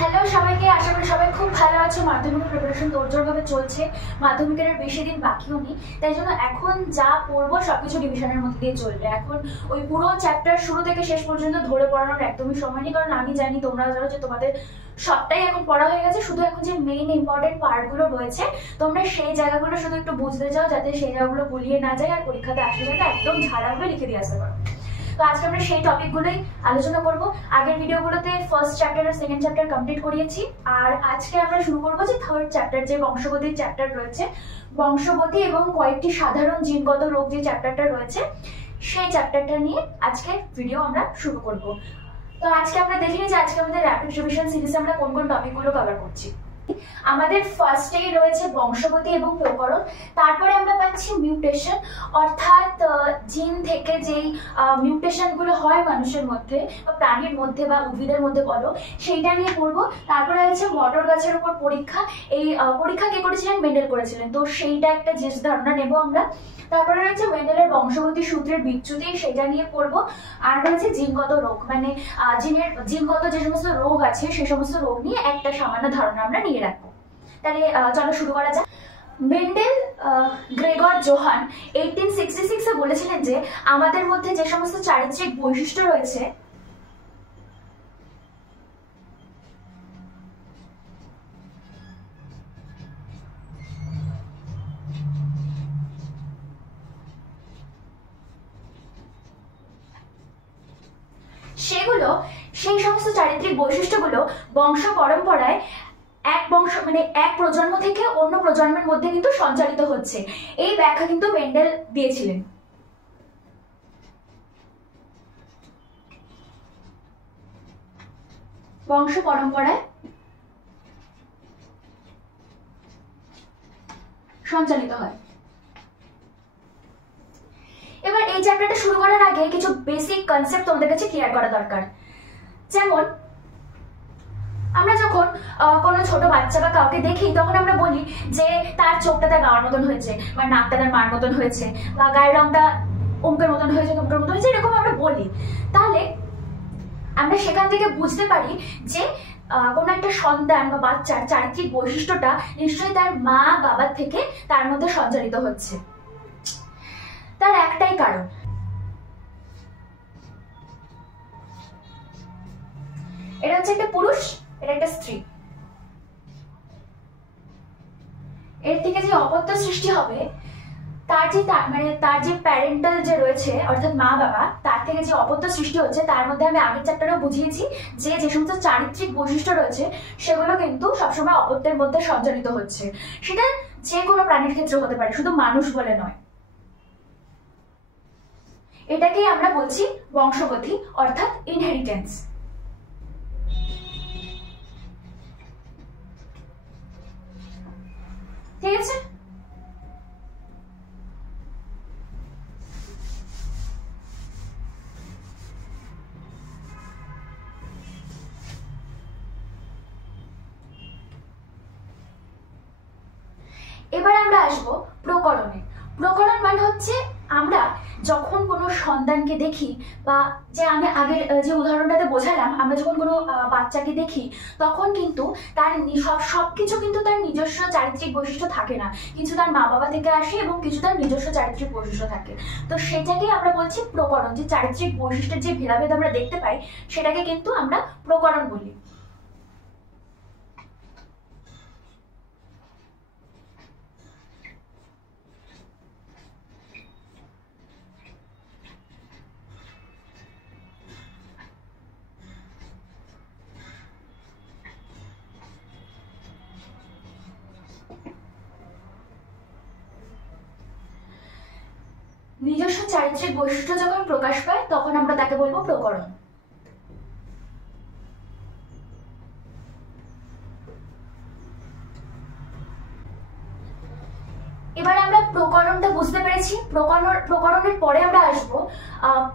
Hello সবাইকে, আশা করি সবাই খুব ভালো আছো। মাধ্যমিকের প্রিপারেশন তোড়জোড়ভাবে চলছে। মাধ্যমিকের আর বেশি দিন বাকিও নেই, তাই জন্য এখন যা পড়বো সবকিছু ডিভিশনের মধ্যে দিয়ে চলবে। এখন ওই পুরো চ্যাপ্টার শুরু থেকে শেষ পর্যন্ত ধরে পড়ানোর একদমই সময় নেই, কারণ আমি জানি তোমরা জানো যে তোমাদের সবটাই এখন পড়া হয়ে গেছে। শুধু এখন যে মেইন ইম্পর্টেন্ট পার্টগুলো রয়েছে তোমরা সেই জায়গাগুলো শুধু একটু বুঝতে চাও, যাতে সেই জায়গাগুলো গুলিয়ে না যায় আর পরীক্ষাতে আসলে যাতে একদম ঝাড়াভাবে লিখে দিয়ে আসতে পারো। তো আজকে আমরা সেই টপিকগুলোই আলোচনা করব। আগের ভিডিওগুলোতে ফার্স্ট চ্যাপ্টার আর সেকেন্ড চ্যাপ্টার কমপ্লিট করিয়েছি, আর আজকে আমরা শুরু করব যে থার্ড চ্যাপ্টার, যে বংশগতির চ্যাপ্টার রয়েছে। বংশগতি এবং কয়েকটি সাধারণ জিনগত রোগ যে চ্যাপ্টারটা রয়েছে, সেই চ্যাপ্টারটা নিয়ে আজকে ভিডিও আমরা শুরু করব। তো আজকে আমরা দেখে নিই যে আজকে আমাদের র্যাপিড রিভিশন সিরিজে আমরা কোন কোন টপিকগুলো কভার করছি। আমাদের ফার্স্টেই রয়েছে বংশগতি এবং প্রকরণ, তারপরে আমরা পাচ্ছি মিউটেশন, অর্থাৎ জিন থেকে যেই মিউটেশনগুলো হয় মানুষের মধ্যে বা প্রাণীর মধ্যে বা উদ্ভিদের মধ্যে বলো, সেইটা নিয়ে পড়বো। তারপরে আছে মটর গাছের উপর পরীক্ষা। এই পরীক্ষা কে করেছিলেন? মেন্ডেল করেছিলেন, তো সেইটা একটা যে ধারণা নেব আমরা। তারপরে রয়েছে মেন্ডেলের বংশগতি সূত্রের বিচ্যুতি, সেটা নিয়ে পড়বো। আর রয়েছে জিনগত রোগ, মানে জিনগত যে সমস্ত রোগ আছে সেই সমস্ত রোগ নিয়ে একটা সামান্য ধারণা আমরা নিয়ে রাখবো। তাহলে চলো শুরু করা যাক। মেন্ডেল গ্রেগর জোহান 1866 বলেছিলেন যে আমাদের মধ্যে যে সমস্ত চারিত্রিক বৈশিষ্ট্য রয়েছে সেই সমস্ত চারিত্রিক বৈশিষ্ট্যগুলো বংশ পরম্পরায় এক প্রজন্ম থেকে অন্য প্রজন্মের মধ্যে কিন্তু সঞ্চালিত হচ্ছে। এই ব্যাখ্যা কিন্তু মেন্ডেল দিয়েছিলেন। বংশ পরম্পরায় সঞ্চালিত হয়। এবার এই চ্যাপ্টারটা শুরু করার আগে কিছু বেসিক কনসেপ্ট তোমাদের কাছে ক্লিয়ার করা দরকার। যেমন আমরা যখন কোনো ছোট বাচ্চা বা কাউকে দেখি, তখন আমরা বলি যে তার চোখটা তার গাওয়ার মতন হয়েছে, বা নাকটা তার মার মতন হয়েছে, বা গায়ের রংটা অমুকের মতন হয়েছে, তমুকের মতন হয়েছে, এরকম আমরা বলি। তাহলে আমরা সেখান থেকে বুঝতে পারি যে কোনো একটা সন্তান বা বাচ্চার চারিত্রিক বৈশিষ্ট্যটা নিশ্চয়ই তার মা বাবার থেকে তার মধ্যে সঞ্চালিত হচ্ছে। তার একটাই কারণ, এটা হচ্ছে একটা পুরুষ, এটা একটা স্ত্রী। এর থেকে যে অপত্য সৃষ্টি হবে, তার যে প্যারেন্টাল যে রয়েছে, অর্থাৎ মা বাবা, তার থেকে যে অপত্য সৃষ্টি হচ্ছে, তার মধ্যে আমি আগের চ্যাপ্টারেও বুঝিয়েছি যে যে সমস্ত চারিত্রিক বৈশিষ্ট্য রয়েছে সেগুলো কিন্তু সবসময় অপত্যের মধ্যে সঞ্চালিত হচ্ছে। সেটা যে কোনো প্রাণীর ক্ষেত্রে হতে পারে, শুধু মানুষ বলে নয়। এটাকেই আমরা বলছি বংশগতি, অর্থাৎ ইনহেরিটেন্স। ঠিক আছে? এবার আমরা আসবো প্রকরণে। প্রকরণ মানে হচ্ছে আমরা যখন কোনো সন্তানকে দেখি, বা যে আমি আগের যে উদাহরণটাতে বোঝালাম, আমরা যখন কোনো বাচ্চাকে দেখি তখন কিন্তু তার সবকিছু কিন্তু তার নিজস্ব চারিত্রিক বৈশিষ্ট্য থাকে না, কিছু তার মা বাবা থেকে আসে এবং কিছু তার নিজস্ব চারিত্রিক বৈশিষ্ট্য থাকে। তো সেটাকেই আমরা বলছি প্রকরণ। যে চারিত্রিক বৈশিষ্ট্যের যে ভেদাভেদ আমরা দেখতে পাই, সেটাকে কিন্তু আমরা প্রকরণ বলি। নিজস্ব চারিত্রিক বৈশিষ্ট্য যখন প্রকাশ পায় তখন আমরা তাকে বলবো প্রকরণ। এবার আমরা প্রকরণটা বুঝতে পেরেছি। প্রকরণের পরে আমরা আসবো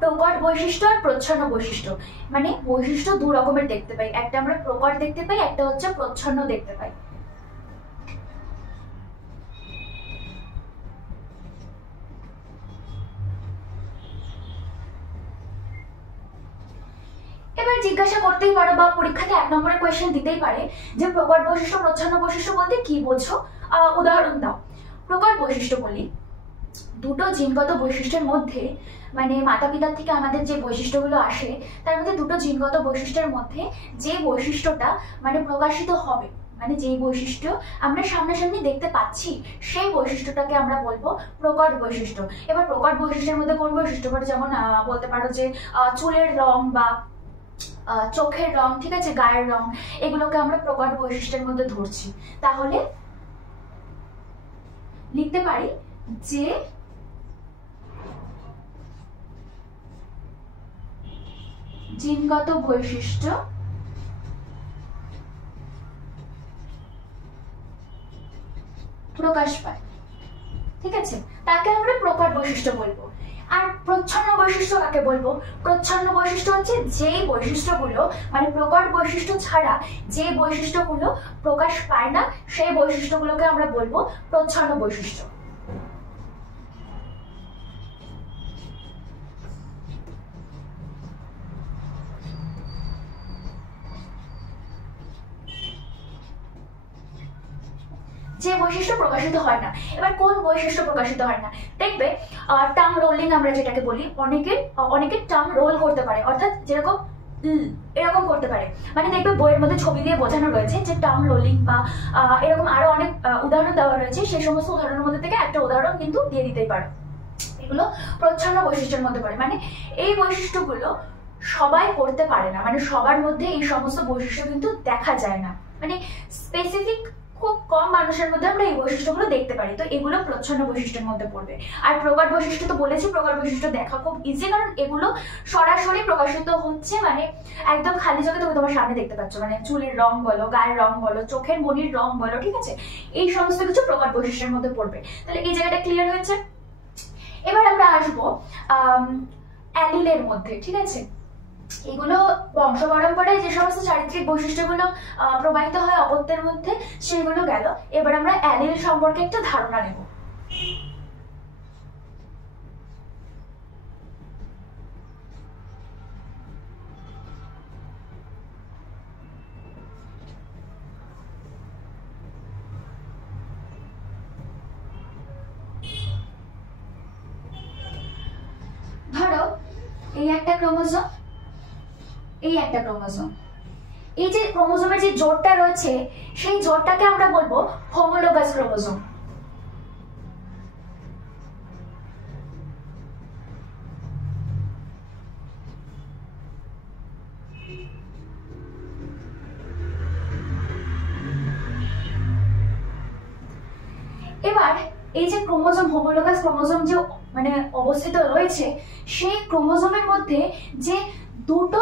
প্রকট বৈশিষ্ট্য আর প্রচ্ছন্ন বৈশিষ্ট্য। মানে বৈশিষ্ট্য দু রকমের দেখতে পাই, একটা আমরা প্রকট দেখতে পাই, একটা হচ্ছে প্রচ্ছন্ন দেখতে পাই। যে জিজ্ঞাসা করতেই পারো বা পরীক্ষাতে 1 নম্বরের কোয়েশ্চেন দিতেই পারে যে প্রকট বৈশিষ্ট্য প্রচ্ছন্ন বৈশিষ্ট্য বলতে কি বোঝো, উদাহরণ দাও। প্রকট বৈশিষ্ট্য বলি দুটো জিনগত বৈশিষ্ট্যের মধ্যে, মানে মাতা পিতার থেকে আমাদের যে বৈশিষ্ট্যগুলো আসে তার মধ্যে দুটো জিনগত বৈশিষ্ট্যের মধ্যে যে বৈশিষ্ট্যটা মানে প্রকাশিত হবে, মানে যেই বৈশিষ্ট্য আমরা সামনাসামনি দেখতে পাচ্ছি সেই বৈশিষ্ট্যটাকে আমরা বলবো প্রকট বৈশিষ্ট্য। এবার প্রকট বৈশিষ্ট্যের মধ্যে কোন বৈশিষ্ট্য পড়ে, যেমন বলতে পারো যে চুলের রং বা চোখের রং, ঠিক আছে, গায়ের রং, এগুলোকে আমরা প্রকট বৈশিষ্ট্যের মধ্যে ধরছি। তাহলে লিখতে পারি যে জিনগত বৈশিষ্ট্য প্রকাশ পায়, ঠিক আছে, তাকে আমরা প্রকট বৈশিষ্ট্য বলবো। আর প্রচ্ছন্ন বৈশিষ্ট্য কাকে বলবো? প্রচ্ছন্ন বৈশিষ্ট্য হচ্ছে যেই বৈশিষ্ট্যগুলো মানে প্রকট বৈশিষ্ট্য ছাড়া যে বৈশিষ্ট্যগুলো প্রকাশ পায় না সেই বৈশিষ্ট্যগুলোকে আমরা বলবো প্রচ্ছন্ন বৈশিষ্ট্য। যে বৈশিষ্ট্য প্রকাশিত হয় না। এবার কোন বৈশিষ্ট্য প্রকাশিত হয় না? দেখবে টাং রোলিং আমরা যেটাকে বলি, অনেকে টাং রোল করতে পারে, অর্থাৎ যেরকম এরকম করতে পারে, মানে দেখবে বইয়ের মধ্যে ছবি দিয়ে বোঝানো রয়েছে যে টাং রোলিং বা এরকম আরো অনেক উদাহরণ দেওয়া রয়েছে, সেই সমস্ত উদাহরণের মধ্যে থেকে একটা উদাহরণ কিন্তু দিয়ে দিতেই পারো। এগুলো প্রচ্ছন্ন বৈশিষ্ট্যের মধ্যে পড়ে, মানে এই বৈশিষ্ট্যগুলো সবাই করতে পারে না, মানে সবার মধ্যে এই সমস্ত বৈশিষ্ট্য কিন্তু দেখা যায় না, মানে স্পেসিফিক খুব কম মানুষের মধ্যে আমরা এই বৈশিষ্ট্যগুলো দেখতে পারি, তো এগুলো প্রচ্ছন্ন বৈশিষ্ট্যের মধ্যে পড়বে। আর প্রকট বৈশিষ্ট্য তো বলেছি, প্রকট বৈশিষ্ট্য দেখা খুব ইজি, কারণ এগুলো সরাসরি প্রকাশিত হচ্ছে, মানে একদম খালি চোখে তুমি তোমার সামনে দেখতে পাচ্ছ, মানে চুলের রং বলো, গায়ের রং বলো, চোখের মনির রং বলো, ঠিক আছে, এই সমস্ত কিছু প্রকট বৈশিষ্ট্যের মধ্যে পড়বে। তাহলে এই জায়গাটা ক্লিয়ার হয়েছে। এবার আমরা আসবো অ্যালিলের মধ্যে, ঠিক আছে, এগুলো বংশ পরম্পরায় যে সমস্ত চারিত্রিক বৈশিষ্ট্যগুলো প্রবাহিত হয় অপত্যের মধ্যে সেগুলো গেল। এবার আমরা অ্যালিল সম্পর্কে একটা ধারণা নেব। ধরো এই একটা ক্রোমোজোম, এই একটা ক্রোমোজোম, এই যে ক্রোমোজোমের যে জোড়টা রয়েছে সেই জোড়টাকে আমরা বলবো হোমোলোগাস ক্রোমোজোম। এবার এই যে ক্রোমোজোম, হোমোলোগাস ক্রোমোজোম যে মানে অবস্থিত রয়েছে, সেই ক্রোমোজোমের মধ্যে যে দুটো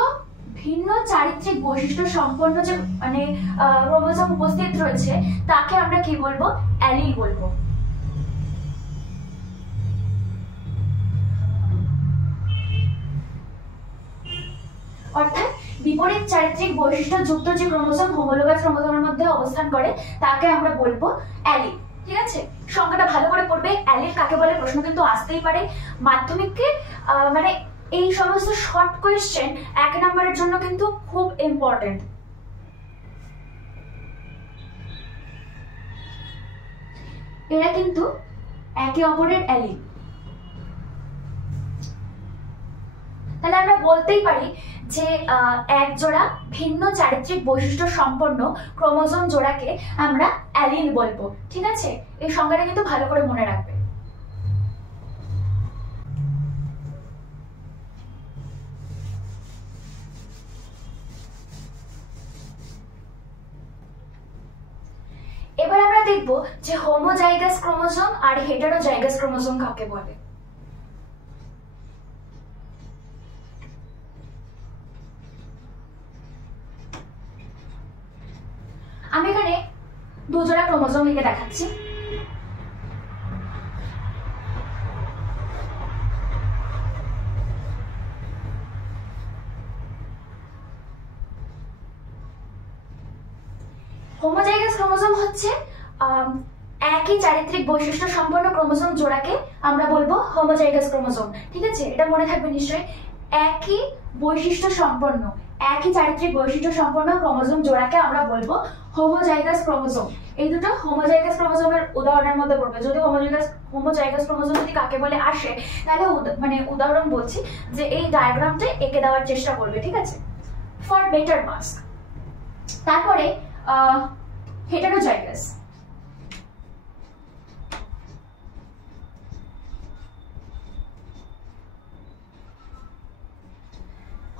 ভিন্ন চারিত্রিক বৈশিষ্ট্য সম্পন্ন যে মানে ক্রোমোজোম উপস্থিত রয়েছে তাকে আমরা কি বলবো? অ্যালিল বলবো। অর্থাৎ বিপরীত চারিত্রিক বৈশিষ্ট্য যুক্ত যে ক্রোমোজোম হোমোলোগাস ক্রোমোজোমের মধ্যে অবস্থান করে তাকে আমরা বলবো অ্যালিল, ঠিক আছে। সংখ্যাটা ভালো করে পড়বে। অ্যালিল কাকে বলে প্রশ্ন কিন্তু আসতেই পারে মাধ্যমিককে, মানে এই সমস্ত শর্ট কোয়েশ্চেন 1 নম্বরের জন্য কিন্তু খুব ইম্পর্টেন্ট। এরা কিন্তু একে অপরের অ্যালিল। তাহলে আমরা বলতেই পারি যে এক জোড়া ভিন্ন চারিত্রিক বৈশিষ্ট্য সম্পন্ন ক্রোমোজোম জোড়াকে আমরা অ্যালিল বলবো, ঠিক আছে। এই সংজ্ঞাটা কিন্তু ভালো করে মনে রাখবে। এবার আমরা দেখব যে হোমোজাইগাস ক্রোমোজোম আর হেটেরোজাইগাস ক্রোমোজোম কাকে বলে। আমি এখানে 2 জোড়া ক্রোমোজোম লিখে দেখাচ্ছি। হোমোজাইগাস ক্রোমোজোম হচ্ছে একই চারিত্রিক বৈশিষ্ট্য সম্পন্ন ক্রোমোজোম জোড়াকে আমরা বলবো হোমোজাইগাস ক্রোমোজোম, ঠিক আছে। এটা মনে থাকবে নিশ্চয়ই, একই বৈশিষ্ট্য সম্পন্ন, একই চারিত্রিক বৈশিষ্ট্য সম্পন্ন ক্রোমোজোম জোড়াকে আমরা বলবো হোমোজাইগাস ক্রোমোজোম। এই দুটো হোমোজাইগাস ক্রোমোজোমের উদাহরণের মধ্যে পড়বে। যদি হোমোজাইগাস ক্রোমোজোম যদি কাকে বলে আসে, তাহলে মানে উদাহরণ বলছি যে এই ডায়াগ্রামটা এঁকে দেওয়ার চেষ্টা করবে, ঠিক আছে, ফর বেটার মাস্ক। তারপরে হেটারোজাইগাস।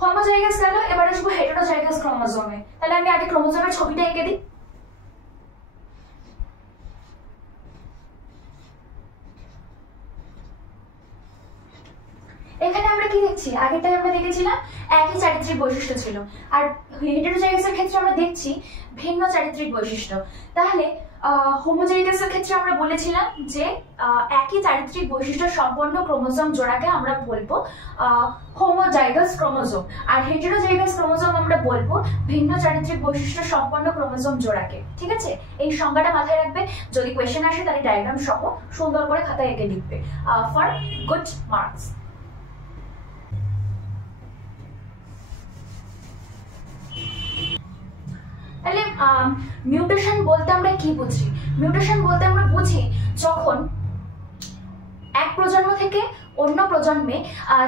হোমোজাইগাস গেল, এবার আসবো হেটারোজাইগাস ক্রোমোজোমে। তাহলে আমি আগে ক্রোমোজোমের ছবিটা এঁকে দিই। এখানে আমরা কি দেখছি, আগেরটাই আমরা দেখেছিলাম একই চারিত্রিক বৈশিষ্ট্য ছিল, আর হেটারোজাইগাসের ক্ষেত্রে আমরা দেখছি ভিন্ন চারিত্রিক বৈশিষ্ট্য। তাহলে হোমোজাইগাসের ক্ষেত্রে আমরা বলেছিলাম যে একই চারিত্রিক বৈশিষ্ট্য সম্পন্ন ক্রোমোজোম জোড়াকে আমরা বলবো হোমোজাইগাস ক্রোমোজোম, আর হেটারোজাইগাস ক্রোমোজোম আমরা বলবো ভিন্ন চারিত্রিক বৈশিষ্ট্য সম্পন্ন ক্রোমোজোম জোড়াকে। ঠিক আছে, এই সংজ্ঞাটা মাথায় রাখবে, যদি কোয়েশ্চেন আসে তাহলে ডায়াগ্রাম সহ সুন্দর করে খাতায় এঁকে লিখবে ফর গুড মার্কস। তাহলে মিউটেশন বলতে আমরা কি বুঝি? মিউটেশন বলতে আমরা বুঝি যখন এক প্রজন্ম থেকে অন্য প্রজন্মে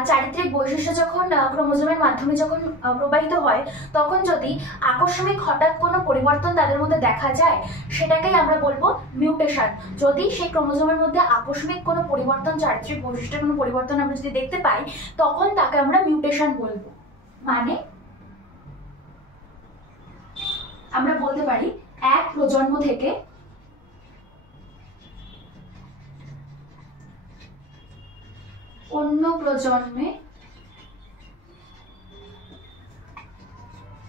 চারিত্রিক বৈশিষ্ট্য যখন ক্রোমোজোমের মাধ্যমে যখন প্রবাহিত হয়, তখন যদি আকস্মিক হঠাৎ কোনো পরিবর্তন তাদের মধ্যে দেখা যায়, সেটাকেই আমরা বলবো মিউটেশন। যদি সেই ক্রোমোজোমের মধ্যে আকস্মিক কোনো পরিবর্তন, চারিত্রিক বৈশিষ্ট্যের কোনো পরিবর্তন আমরা যদি দেখতে পাই, তখন তাকে আমরা মিউটেশন বলবো। মানে আমরা বলতে পারি এক প্রজন্ম থেকে অন্য প্রজন্মে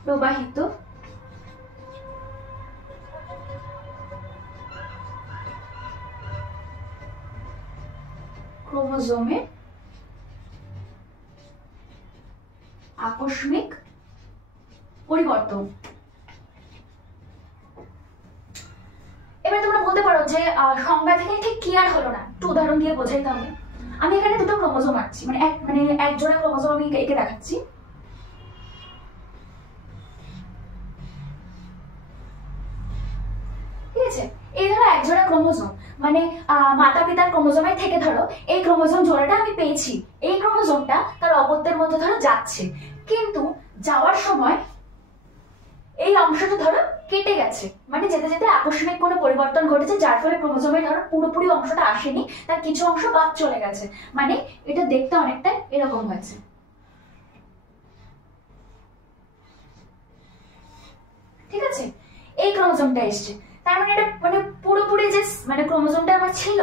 প্রবাহিত ক্রোমোজোমের আকস্মিক পরিবর্তন। এবার তোমরা বলতে পারো যে সংজ্ঞা থেকে ঠিক কি আর হলো না, একটু উদাহরণ দিয়ে বোঝাই। তাহলে আমি এখানে দুটো ক্রোমোজোম আঁকছি, মানে এক জোড়া ক্রোমোজোম আমি এঁকে দেখাচ্ছি। ঠিক আছে, এই ধরো এক জোড়া ক্রোমোজোম, মানে মাতা পিতার ক্রোমোজোমের থেকে ধরো এই ক্রোমোজোম জোড়াটা আমি পেয়েছি। এই ক্রোমোজোমটা তার অপত্যের মধ্যে ধরো যাচ্ছে, কিন্তু যাওয়ার সময় এই অংশটা ধরো কেটে গেছে, মানে যেতে যেতে আকস্মিক কোনো পরিবর্তন ঘটেছে, যার ফলে ক্রোমোজোমের ধরো পুরোপুরি অংশটা আসেনি, তার কিছু অংশ বাদ চলে গেছে, মানে এটা দেখতে অনেকটা এরকম হয়েছে। ঠিক আছে, এই ক্রোমোজোমটা এসছে, তার মানে এটা মানে পুরোপুরি যে মানে ক্রোমোজোমটা আমার ছিল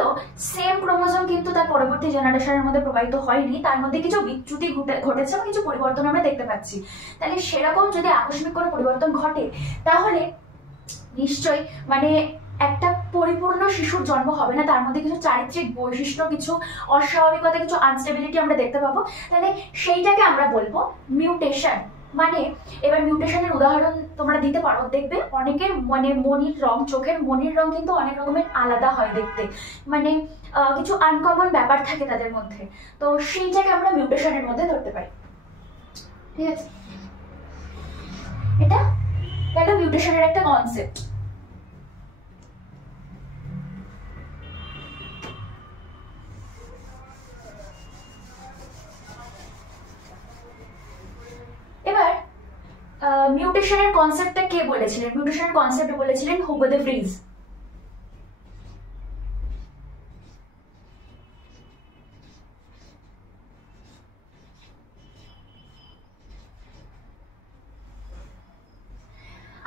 সেম ক্রোমোজোম, কিন্তু তার পরবর্তী জেনারেশনের মধ্যে প্রবাহিত হয়নি, তার মধ্যে কিছু বিচ্যুতি ঘটেছে বা কিছু পরিবর্তন আমরা দেখতে পাচ্ছি। তাহলে সেরকম যদি আকস্মিক কোনো পরিবর্তন ঘটে, তাহলে নিশ্চয়ই মানে একটা পরিপূর্ণ শিশুর জন্ম হবে না, তার মধ্যে কিছু চারিত্রিক বৈশিষ্ট্য, কিছু অস্বাভাবিকতা, কিছু আনস্টেবিলিটি আমরা দেখতে পাবো। তাহলে সেইটাকে আমরা বলবো মিউটেশন। মানে এবার মিউটেশনের উদাহরণ তোমরা দিতে পারো, দেখবে অনেকের মানে মনির রং, চোখের মনির রং কিন্তু অনেক রকমের আলাদা হয় দেখতে, মানে কিছু আনকমন ব্যাপার থাকে তাদের মধ্যে, তো সেইটাকে আমরা মিউটেশনের মধ্যে ধরতে পারি। ঠিক আছে, এটা মিউটেশনের একটা কনসেপ্ট। এবার মিউটেশনের কনসেপ্টটা কে বলেছিলেন? মিউটেশনের কনসেপ্ট বলেছিলেন হুগো দে ভ্রিজ।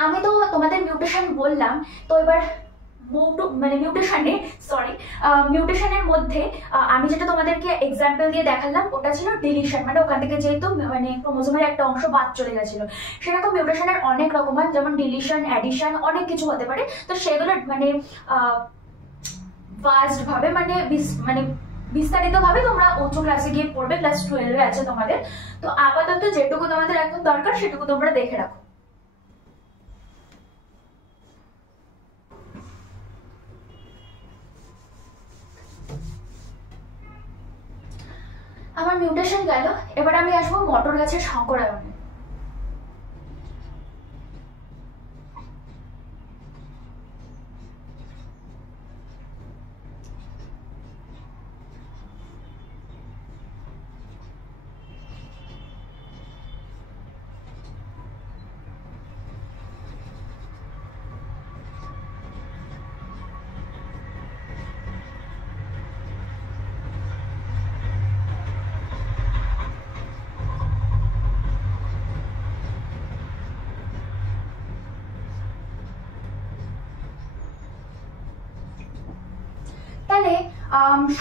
আমি তো তোমাদের মিউটেশন বললাম, তো এবার মিউটেশনের মধ্যে আমি যেটা তোমাদেরকে এক্সাম্পল দিয়ে দেখালাম ওটা ছিল ডিলিশন, মানে ওখান থেকে যেহেতু মানে ক্রোমোজোমের একটা অংশ বাদ চলে গেছিল। সেরকম মিউটেশনের অনেক রকম হয়, যেমন ডিলিশন, অ্যাডিশন, অনেক কিছু হতে পারে। তো সেগুলো মানে ফাস্ট ভাবে মানে বিস্তারিত ভাবে তোমরা উচ্চ ক্লাসে গিয়ে পড়বে, ক্লাস 12 আছে তোমাদের। তো আপাতত যেটুকু তোমাদের এখন দরকার সেটুকু তোমরা দেখে রাখো। আমার মিউটেশন গেল, এবার আমি আসবো মটর গাছের সংকরায়নে।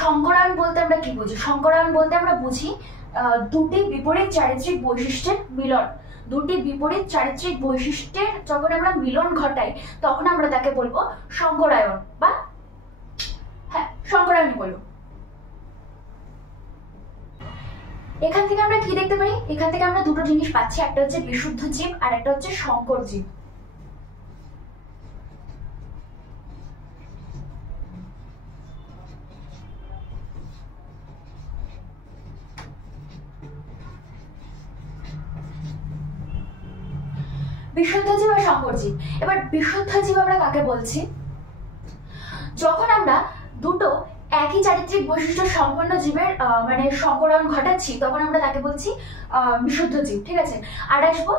সংকরায়ন বলতে আমরা কি বুঝি? সংকরায়ন বলতে আমরা বুঝি দুটি বিপরীত চারিত্রিক বৈশিষ্ট্যের মিলন। দুটি বিপরীত চারিত্রিক বৈশিষ্ট্যের যখন আমরা মিলন ঘটাই তখন আমরা তাকে বলবো সংকরায়ন, বা হ্যাঁ সংকরায়ন বলবো। এখান থেকে আমরা কি দেখতে পারি? এখান থেকে আমরা দুটো জিনিস পাচ্ছি, একটা হচ্ছে বিশুদ্ধ জীব আর একটা হচ্ছে সংকর জীব। বিশুদ্ধ জীব আর সংকর জীব। এবার বিশুদ্ধ জীব আমরা কাকে বলছি? যখন আমরা দুটো একই চারিত্রিক বৈশিষ্ট্য সম্পন্ন জীবের মানে সংকরায়ন ঘটাচ্ছি তখন আমরা তাকে বলছি বিশুদ্ধ জীব, ঠিক আছে। আর আসবো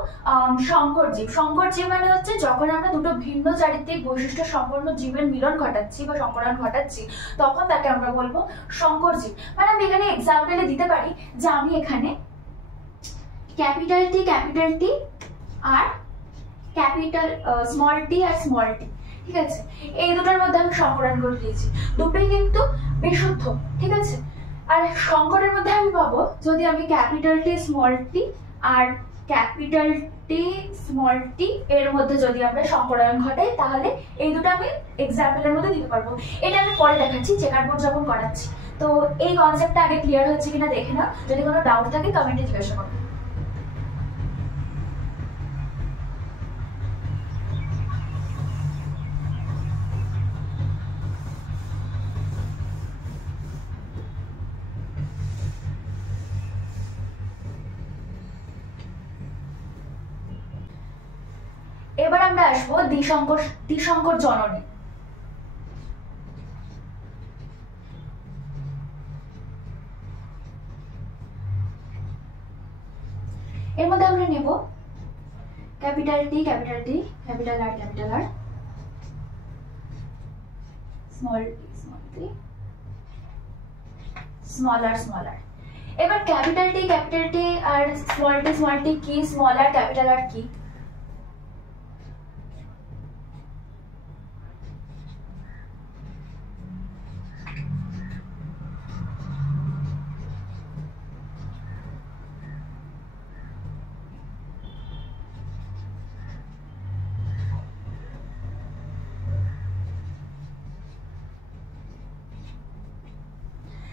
সংকর জীব। সংকর জীব মানে হচ্ছে যখন আমরা দুটো ভিন্ন চারিত্রিক বৈশিষ্ট্য সম্পন্ন জীবের মিলন ঘটাচ্ছি বা সংকরায়ন ঘটাচ্ছি তখন তাকে আমরা বলবো সংকর জীব। মানে আমি এখানে এক্সাম্পলে দিতে পারি যে আমি এখানে ক্যাপিটাল টি আর ক্যাপিটাল স্মল টি আর স্মল টি, ঠিক আছে, এই দুটোর মধ্যে আমি সংকরায়ন করে দিয়েছি, দুটোই কিন্তু বিশুদ্ধ, ঠিক আছে। আর সংকরের মধ্যে আমি পাবো যদি আমি ক্যাপিটাল টি স্মল টি আর ক্যাপিটাল টি স্মল টি এর মধ্যে যদি আমরা সংকরায়ন ঘটাই তাহলে এই দুটো আমি এক্সাম্পলের মধ্যে দিতে পারবো। এটা আমি পরে দেখাচ্ছি চেকার বোর্ড যখন করাচ্ছি। তো এই কনসেপ্টটা আগে ক্লিয়ার হচ্ছে কিনা দেখে নাও, যদি কোনো ডাউট থাকে কমেন্টে জিজ্ঞাসা করো। এবার আমরা আসবো দ্বিসংকর জননী। এর মধ্যে আমরা নেব capital T capital R small T small R. এবার ক্যাপিটাল টি আর স্মল টি কি, স্মল আর ক্যাপিটাল আর কি?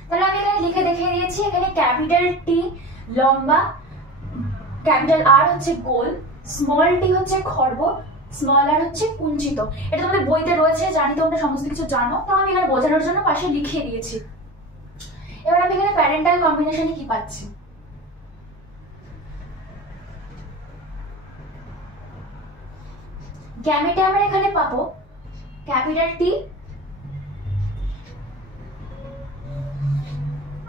তাহলে আমি এখানে লিখে দেখিয়ে দিয়েছি, এখানে ক্যাপিটাল টি লম্বা, ক্যাপিটাল আর হচ্ছে গোল, স্মল টি হচ্ছে খর্ব, স্মল আর হচ্ছে কুঞ্চিত। এটা তোমাদের বইতে রয়েছে, জানি তোমরা সমস্ত কিছু জানো, তো আমি এখানে বোঝানোর জন্য পাশে লিখিয়ে দিয়েছি। এবার আমি এখানে প্যারেন্টাল কম্বিনেশনে কি পাচ্ছি? গ্যামেটে আমরা এখানে পাবো ক্যাপিটাল টি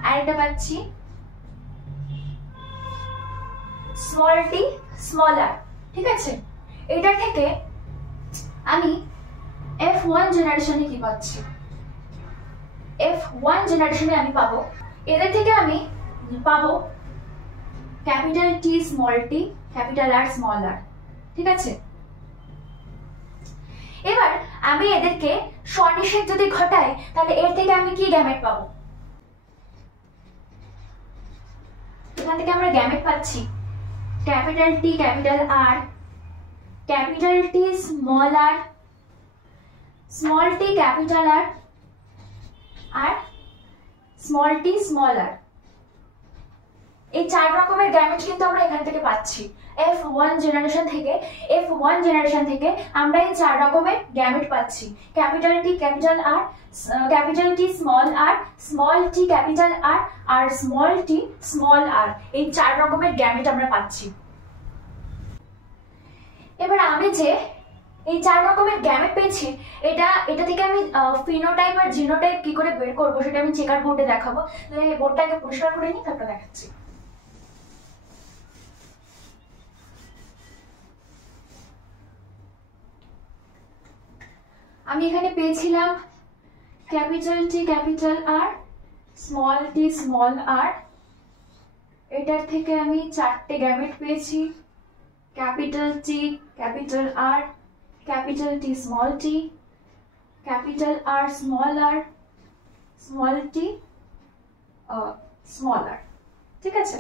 আর এটা পাচ্ছি স্মল টি স্মল আর, ঠিক আছে। এটা থেকে আমি F1 জেনারেশনে কি পাচ্ছি? F1 জেনারেশনে আমি পাবো, এদের থেকে আমি পাবো capital T small T, capital R small R, ঠিক আছে। এবার আমি এদেরকে সন্নিষেধ যদি ঘটাই তাহলে এর থেকে আমি কি গ্যামেট পাবো? এখান থেকে আমরা গ্যামেট পাচ্ছি capital T capital R, capital T small R, small T capital R small T small R. এই চার রকমের গ্যামেট কিন্তু আমরা এখান থেকে পাচ্ছি। F1 জেনারেশন থেকে আমরা এই চার রকমের গ্যামেট পাচ্ছি, capital T capital R, capital T small R, small T capital R small T small R. এই চার রকমের গ্যামেট আমরা পাচ্ছি। এবার আমি যে এই চার রকমের গ্যামেট পেয়েছি, এটা থেকে আমি ফিনোটাইপ আর জিনোটাইপ কি করে বের করবো সেটা আমি চেকার বোর্ডে দেখাবো। বোর্ডটাকে পরিষ্কার করে নিই, তারপর দেখাচ্ছি। আমি এখানে পেয়েছিলাম capital T capital R, small T small R. এটার থেকে আমি চারটে গ্যামেট পেয়েছি, capital T capital R, capital T small T, capital R small R, small T small R. ঠিক আছে,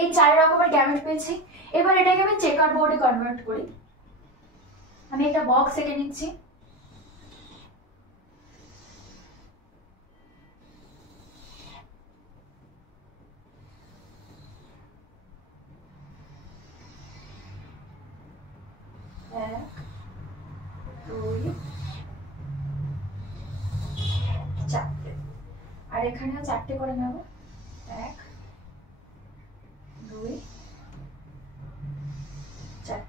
এই 4 রকমের গ্যামেট পেয়েছি। এবার এটাকে আমি চেকার বোর্ডে কনভার্ট করি। আমি একটা বক্স এঁকে নিচ্ছি। আর এখানেও 4টে করে নেব। 1 2 4।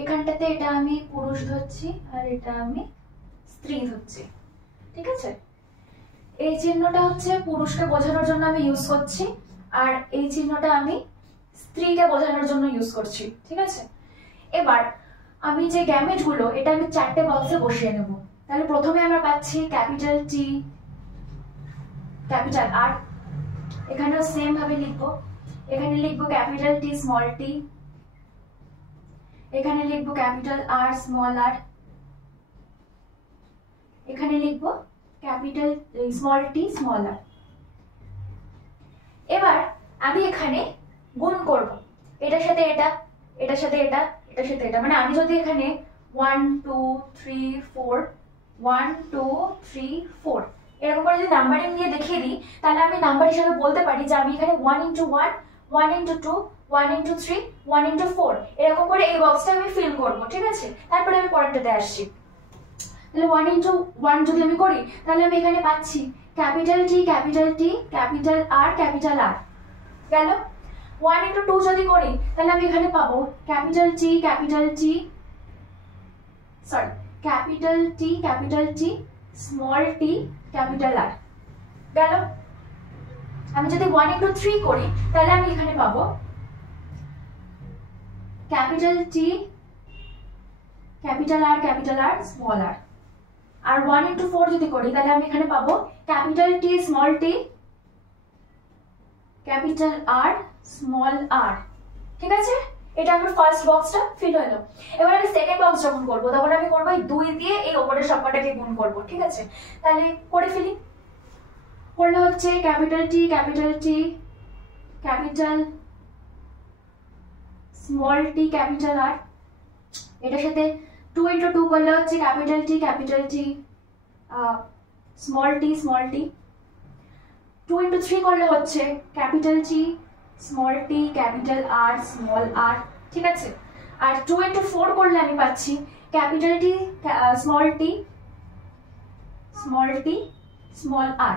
এখানটাতে এটা আমি পুরুষ ধরছি আর এটা আমি স্ত্রী ধরছি। ঠিক আছে, এই চিহ্নটা হচ্ছে পুরুষকে বোঝানোর জন্য আমি ইউজ করছি, আর এই চিহ্নটা আমি স্ত্রীকে বোঝানোর জন্য ইউজ করছি। ঠিক আছে, এবার আমি যে গ্যামেট গুলো এটা আমি 4টে বক্সে বসিয়ে নেব। তাহলে প্রথমে আমরা পাচ্ছি ক্যাপিটাল টি ক্যাপিটাল আর, এখানেও সেম ভাবে লিখবো। এখানে লিখবো ক্যাপিটাল টি স্মল টি, এখানে লিখবো ক্যাপিটাল আর স্মল আর, এখানে লিখবো capital small T small R. এবার আমি এখানে গুণ করব, এটার সাথে এটা, এটার সাথে এটা, এটার সাথে এটা। মানে আমি যদি এখানে 1 2 3 4 1 2 3 4 এরকম করে যদি নাম্বারিং দিয়ে দেখিয়ে দিই, তাহলে আমি নাম্বার হিসেবে বলতে পারি যে আমি এখানে 1 × 1 1 × 2 1 × 3 1 × 4 এরকম করে এই বক্সটা আমি ফিল করব। ঠিক আছে, তারপরে আমি পরেরটাতে আসছি। তাহলে 1 × 1 যদি আমি করি, তাহলে আমি এখানে পাচ্ছি capital T capital R capital R গেল। 1 × 2 যদি করি, তাহলে আমি এখানে পাবো capital T small T capital R গেল। আমি যদি 1 × 3 করি, তাহলে আমি এখানে পাবো capital T capital R small R. আর 1 × 4 যদি করি, তাহলে আমি এখানে পাবো capital T small T capital R small R. ঠিক আছে, এটা আমার ফার্স্ট বক্সটা ফিল হলো। এবার আমি সেকেন্ড বক্স যখন করব, তখন আমি করবো এই 2 দিয়ে এই উপরের সবকটাকে গুণ করব। ঠিক আছে, তাহলে করে ফেলি। করলে হচ্ছে capital T capital small T capital R, এটার সাথে 2 × 2 করলে হচ্ছে ক্যাপিটাল টি স্মল টি। 2 × 3 করলে হচ্ছে capital T small T capital R small R. ঠিক আছে, আর 2 × 4 করলে আমি পাচ্ছি capital T small T small R.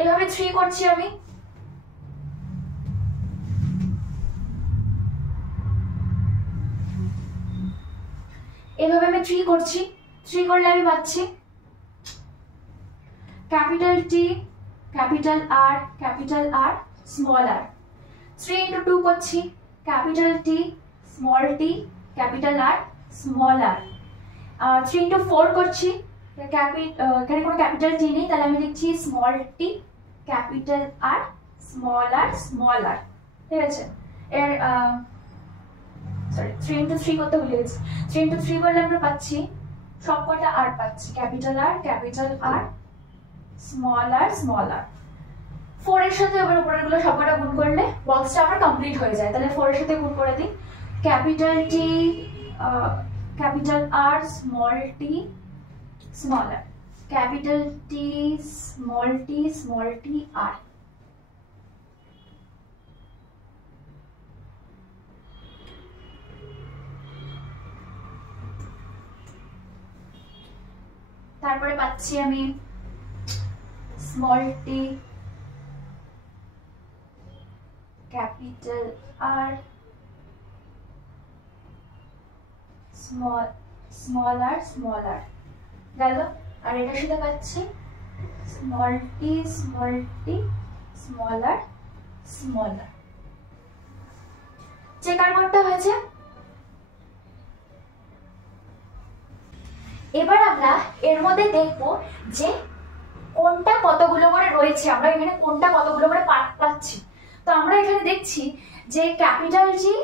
এভাবে 3 করছি আমি। এভাবে আমি 3 করছি। 3 করলে আমি পাচ্ছি capital T capital R small R. 3 × 2 করছি capital T small T capital R small R. 3 × 4 করছি, এখানে কোনো ক্যাপিটাল টি নেই, তাহলে আমি লিখছি small T capital R small R. ঠিক আছে, এর সরি 3 × 3 করতে ভুলে গেছি। 3 × 3 করলে আমরা পাচ্ছি সবকটা আর পাচ্ছি ক্যাপিটাল আর স্মল আর। 4 এর সাথে আবার উপরের গুলো সবকটা গুণ করলে বক্সটা আমার কমপ্লিট হয়ে যায়। তাহলে 4 এর সাথে গুণ করে দিই, capital T capital R small T small R, capital T small T R. তারপরে পাচ্ছি আমি small T capital R small R গেল। আর এটার সাথে পাচ্ছি small T small R. Checker বোর্ডটা হয়েছে। এবার আমরা এর মধ্যে দেখব যে কোনটা কতগুলো করে রয়েছে, আমরা এখানে কোনটা কতগুলো করে পার্ট পাচ্ছি। তো আমরা এখানে দেখছি যে ক্যাপিটাল জি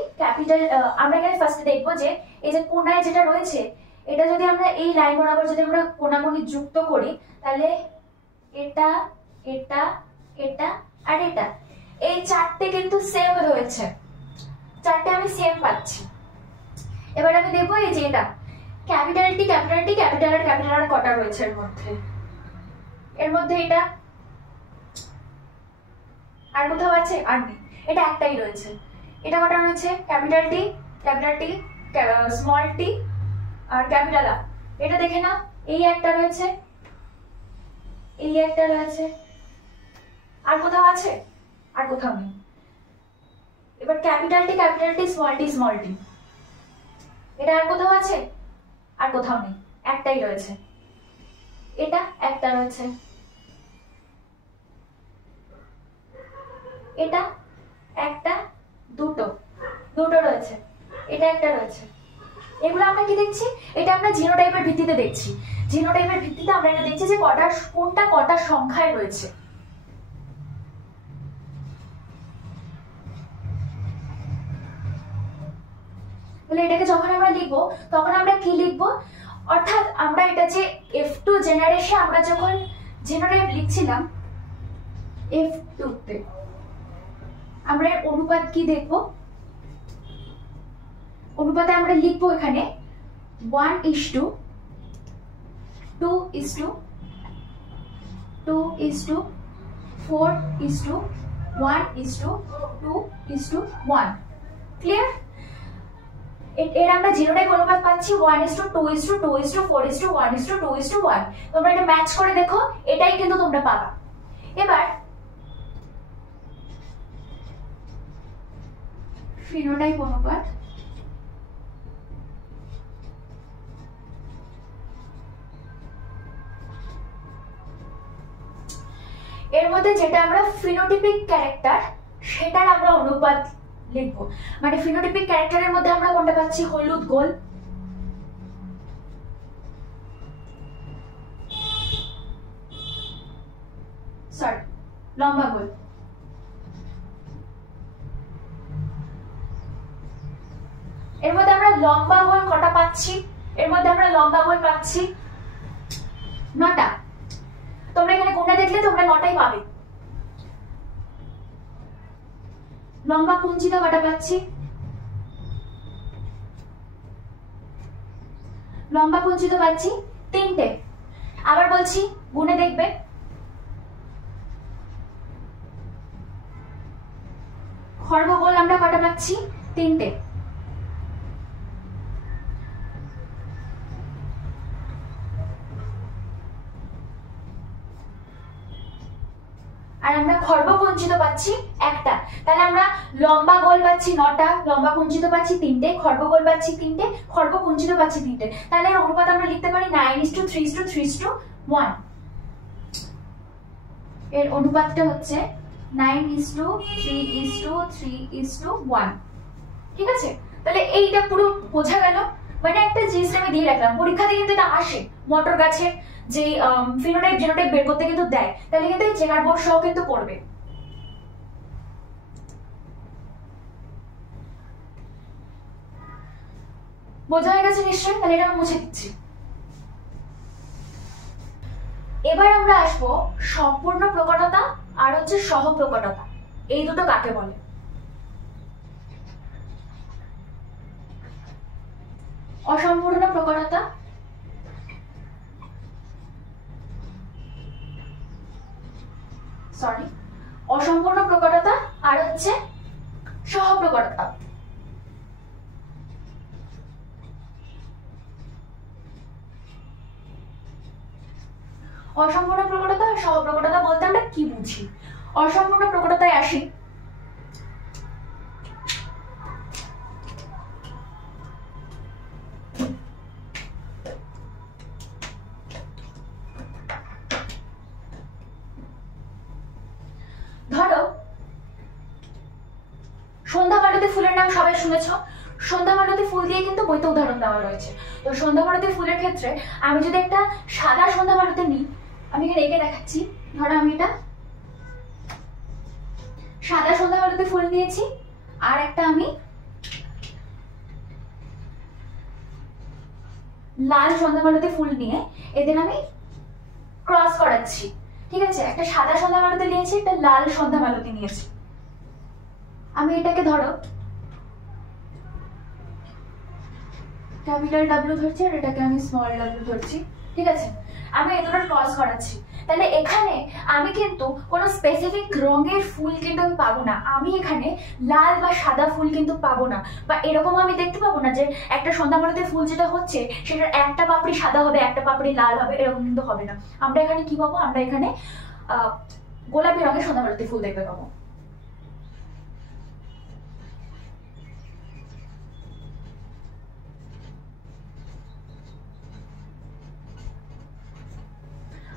আমরা এখানে ফার্স্টে দেখবো যে এই যে কোনায় যেটা রয়েছে এটা যদি আমরা এই লাইন বরাবর যদি আমরা কোণাকুণি যুক্ত করি তাহলে এটা এটা এটা আর এটা এই চারটে কিন্তু সেম রয়েছে, চারটে আমি সেম পাচ্ছি। এবার আমি দেখবো এই যে এটা capital T capital T capital R কটা রয়েছে এর মধ্যে এটা আর কোথাও আছে? আর নেই, এটা একটাই রয়েছে। এটা কটা রয়েছে? ক্যাপিটাল টি স্মল টি আর ক্যাপিটাল আর। এটা দেখে নাও, এই একটা রয়েছে, এই একটা রয়েছে, আর কোথাও আছে? আর কোথাও নেই। এবার ক্যাপিটাল টি স্মল টি এটা আর কোথাও আছে? আর কোথাও নেই, একটাই রয়েছে। এটা একটা রয়েছে, এটা একটা দুটো রয়েছে, এটা একটা রয়েছে। এগুলো আমরা কি দেখছি? এটা আমরা জিনোটাইপের ভিত্তিতে দেখছি। জিনোটাইপের ভিত্তিতে আমরা এটা দেখছি যে কোনটা কটা সংখ্যায় রয়েছে। তাহলে এটাকে যখন আমরা লিখবো তখন আমরা কি লিখবো? অর্থাৎ আমরা এটা যে F2 জেনারেশন আমরা যখন জিনোটাইপ লিখছিলাম F2 তে আমরা এর অনুপাত কি দেখবো? অনুপাতে আমরা লিখবো এখানে 1:2 2:2 4:1:2 1:1। ক্লিয়ার? এর আমরা জিনোটাইপ অনুপাত পাচ্ছি 1:2:2:4:1:2 1:1। তোমরা এটা ম্যাচ করে দেখো, এটাই কিন্তু তোমরা পাবা। এবার ফিনোটাইপ অনুপাত এর মধ্যে যেটা আমরা ফিনোটিপিক ক্যারেক্টার সেটার আমরা অনুপাত লিখবো। মানে ফিনোটিপিক ক্যারেক্টারের মধ্যে আমরা কোনটা পাচ্ছি? হলুদ গোল, লম্বা গোল। এর মধ্যে আমরা লম্বা গোল কটা পাচ্ছি? এর মধ্যে আমরা লম্বা গোল পাচ্ছি 9টা। তোমরা এখানে কোনটা দেখলে তোমরা 9টাই পাবে। লম্বা কুঞ্চিত কটা পাচ্ছি? লম্বা কুঞ্চিত পাচ্ছি 3টে। আবার বলছি গুণে দেখবে। খর্বগোল আমরা কটা পাচ্ছি? 3টে। আর আমরা খর্বকুঞ্চিত পাচ্ছি একটা। তাহলে আমরা লম্বা গোল পাচ্ছি 9টা, লম্বা কুঞ্চিত পাচ্ছি 3টে, খর্বগোল পাচ্ছি 3টে, খর্বকুঞ্চিত পাচ্ছি 3টে। তাহলে এর অনুপাত আমরা লিখতে পারি 9:3:3:1। এর অনুপাতটা হচ্ছে 9:3:3:1। ঠিক আছে? তাহলে এইটা পুরো বোঝা গেল। মানে একটা জিনিস আমি দিয়ে রাখলাম, পরীক্ষাতে কিন্তু এটা আসে, মটর গাছে যে ফিনোটাইপ জিনোটাইপ বের করতে কিন্তু দেয়, তাহলে কিন্তু এই চেকার বোর্ড সহ কিন্তু পড়বে। বোঝা হয়ে গেছে নিশ্চয়ই? তাহলে এটা মুছে দিচ্ছি। এবার আমরা আসবো সম্পূর্ণ প্রকটতা আর হচ্ছে সহপ্রকটতা। এই দুটো কাকে বলে? অসম্পূর্ণ প্রকটতা অসম্পূর্ণ প্রকটতা আর হচ্ছে সহপ্রকটতা। অসম্পূর্ণ প্রকটতা আর সহপ্রকটতা বলতে আমরা কি বুঝি? অসম্পূর্ণ প্রকটতায় আসি। ধরো সন্ধ্যামালতী ফুলের নাম সবাই শুনেছো। সন্ধ্যামালতী ফুল দিয়ে কিন্তু বইতে উদাহরণ দেওয়া রয়েছে। তো সন্ধ্যামালতী ফুলের ক্ষেত্রে আমি যদি একটা সাদা সন্ধ্যামালতী নিই, আমি এখানে এঁকে দেখাচ্ছি। ধরো আমি এটা সাদা সন্ধ্যামালতী ফুল নিয়েছি, আর একটা আমি লাল সন্ধ্যামালতি ফুল নিয়ে এদের আমি ক্রস করাচ্ছি, ঠিক আছে? একটা সাদা সন্ধ্যামালতি নিয়েছি, একটা লাল সন্ধ্যামালতি নিয়েছি। আমি এটাকে ধরো ক্যাপিটাল ডাব্লিউ ধরছি আর এটাকে আমি স্মল ডাব্লিউ ধরছি, ঠিক আছে? আমি এই দুটো ক্রস করাচ্ছি। তাহলে এখানে আমি কিন্তু কোনো স্পেসিফিক রঙের ফুল কিন্তু আমি পাবো না, আমি এখানে লাল বা সাদা ফুল কিন্তু পাবো না, বা এরকম আমি দেখতে পাবো না যে একটা সন্ধ্যামালতির ফুল যেটা হচ্ছে সেটার একটা পাপড়ি সাদা হবে একটা পাপড়ি লাল হবে, এরকম কিন্তু হবে না। আমরা এখানে কি পাবো? আমরা এখানে গোলাপি রঙের সন্ধ্যামালতি ফুল দেখতে পাবো।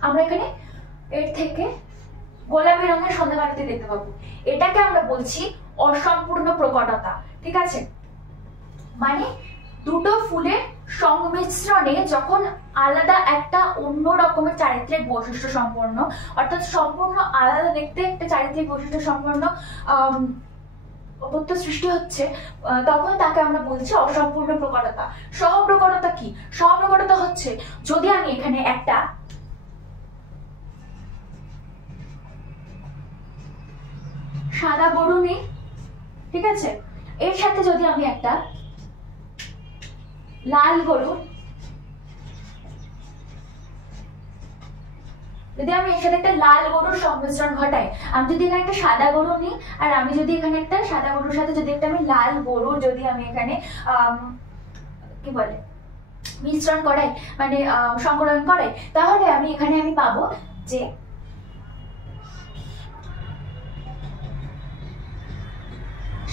আমরা এখানে এর থেকে গোলাপি রঙের সন্ধ্যামালতি দেখতে পাবো। এটাকে আমরা বলছি অসম্পূর্ণ প্রকটতা, ঠিক আছে? মানে দুটো ফুলের সংমিশ্রণে যখন আলাদা একটা অন্য রকমের চারিত্রিক বৈশিষ্ট্য সম্পন্ন, অর্থাৎ সম্পূর্ণ আলাদা দেখতে একটা চারিত্রিক বৈশিষ্ট্য সম্পন্ন অপত্য সৃষ্টি হচ্ছে, তখন তাকে আমরা বলছি অসম্পূর্ণ প্রকটতা। সহপ্রকটতা কি? সহপ্রকটতা হচ্ছে যদি আমি এখানে একটা সাদা গরু নিই, ঠিক আছে, এর সাথে যদি আমি একটা লাল গরু, যদি আমি এর সাথে একটা লাল গরুর সংমিশ্রণ ঘটাই, আমি যদি এখানে একটা সাদা গরু নিই আর আমি যদি এখানে একটা সাদা গরুর সাথে যদি একটা আমি লাল গরু যদি আমি এখানে কি বলে মিশ্রণ করাই, মানে সংকলন করাই, তাহলে আমি এখানে আমি পাবো যে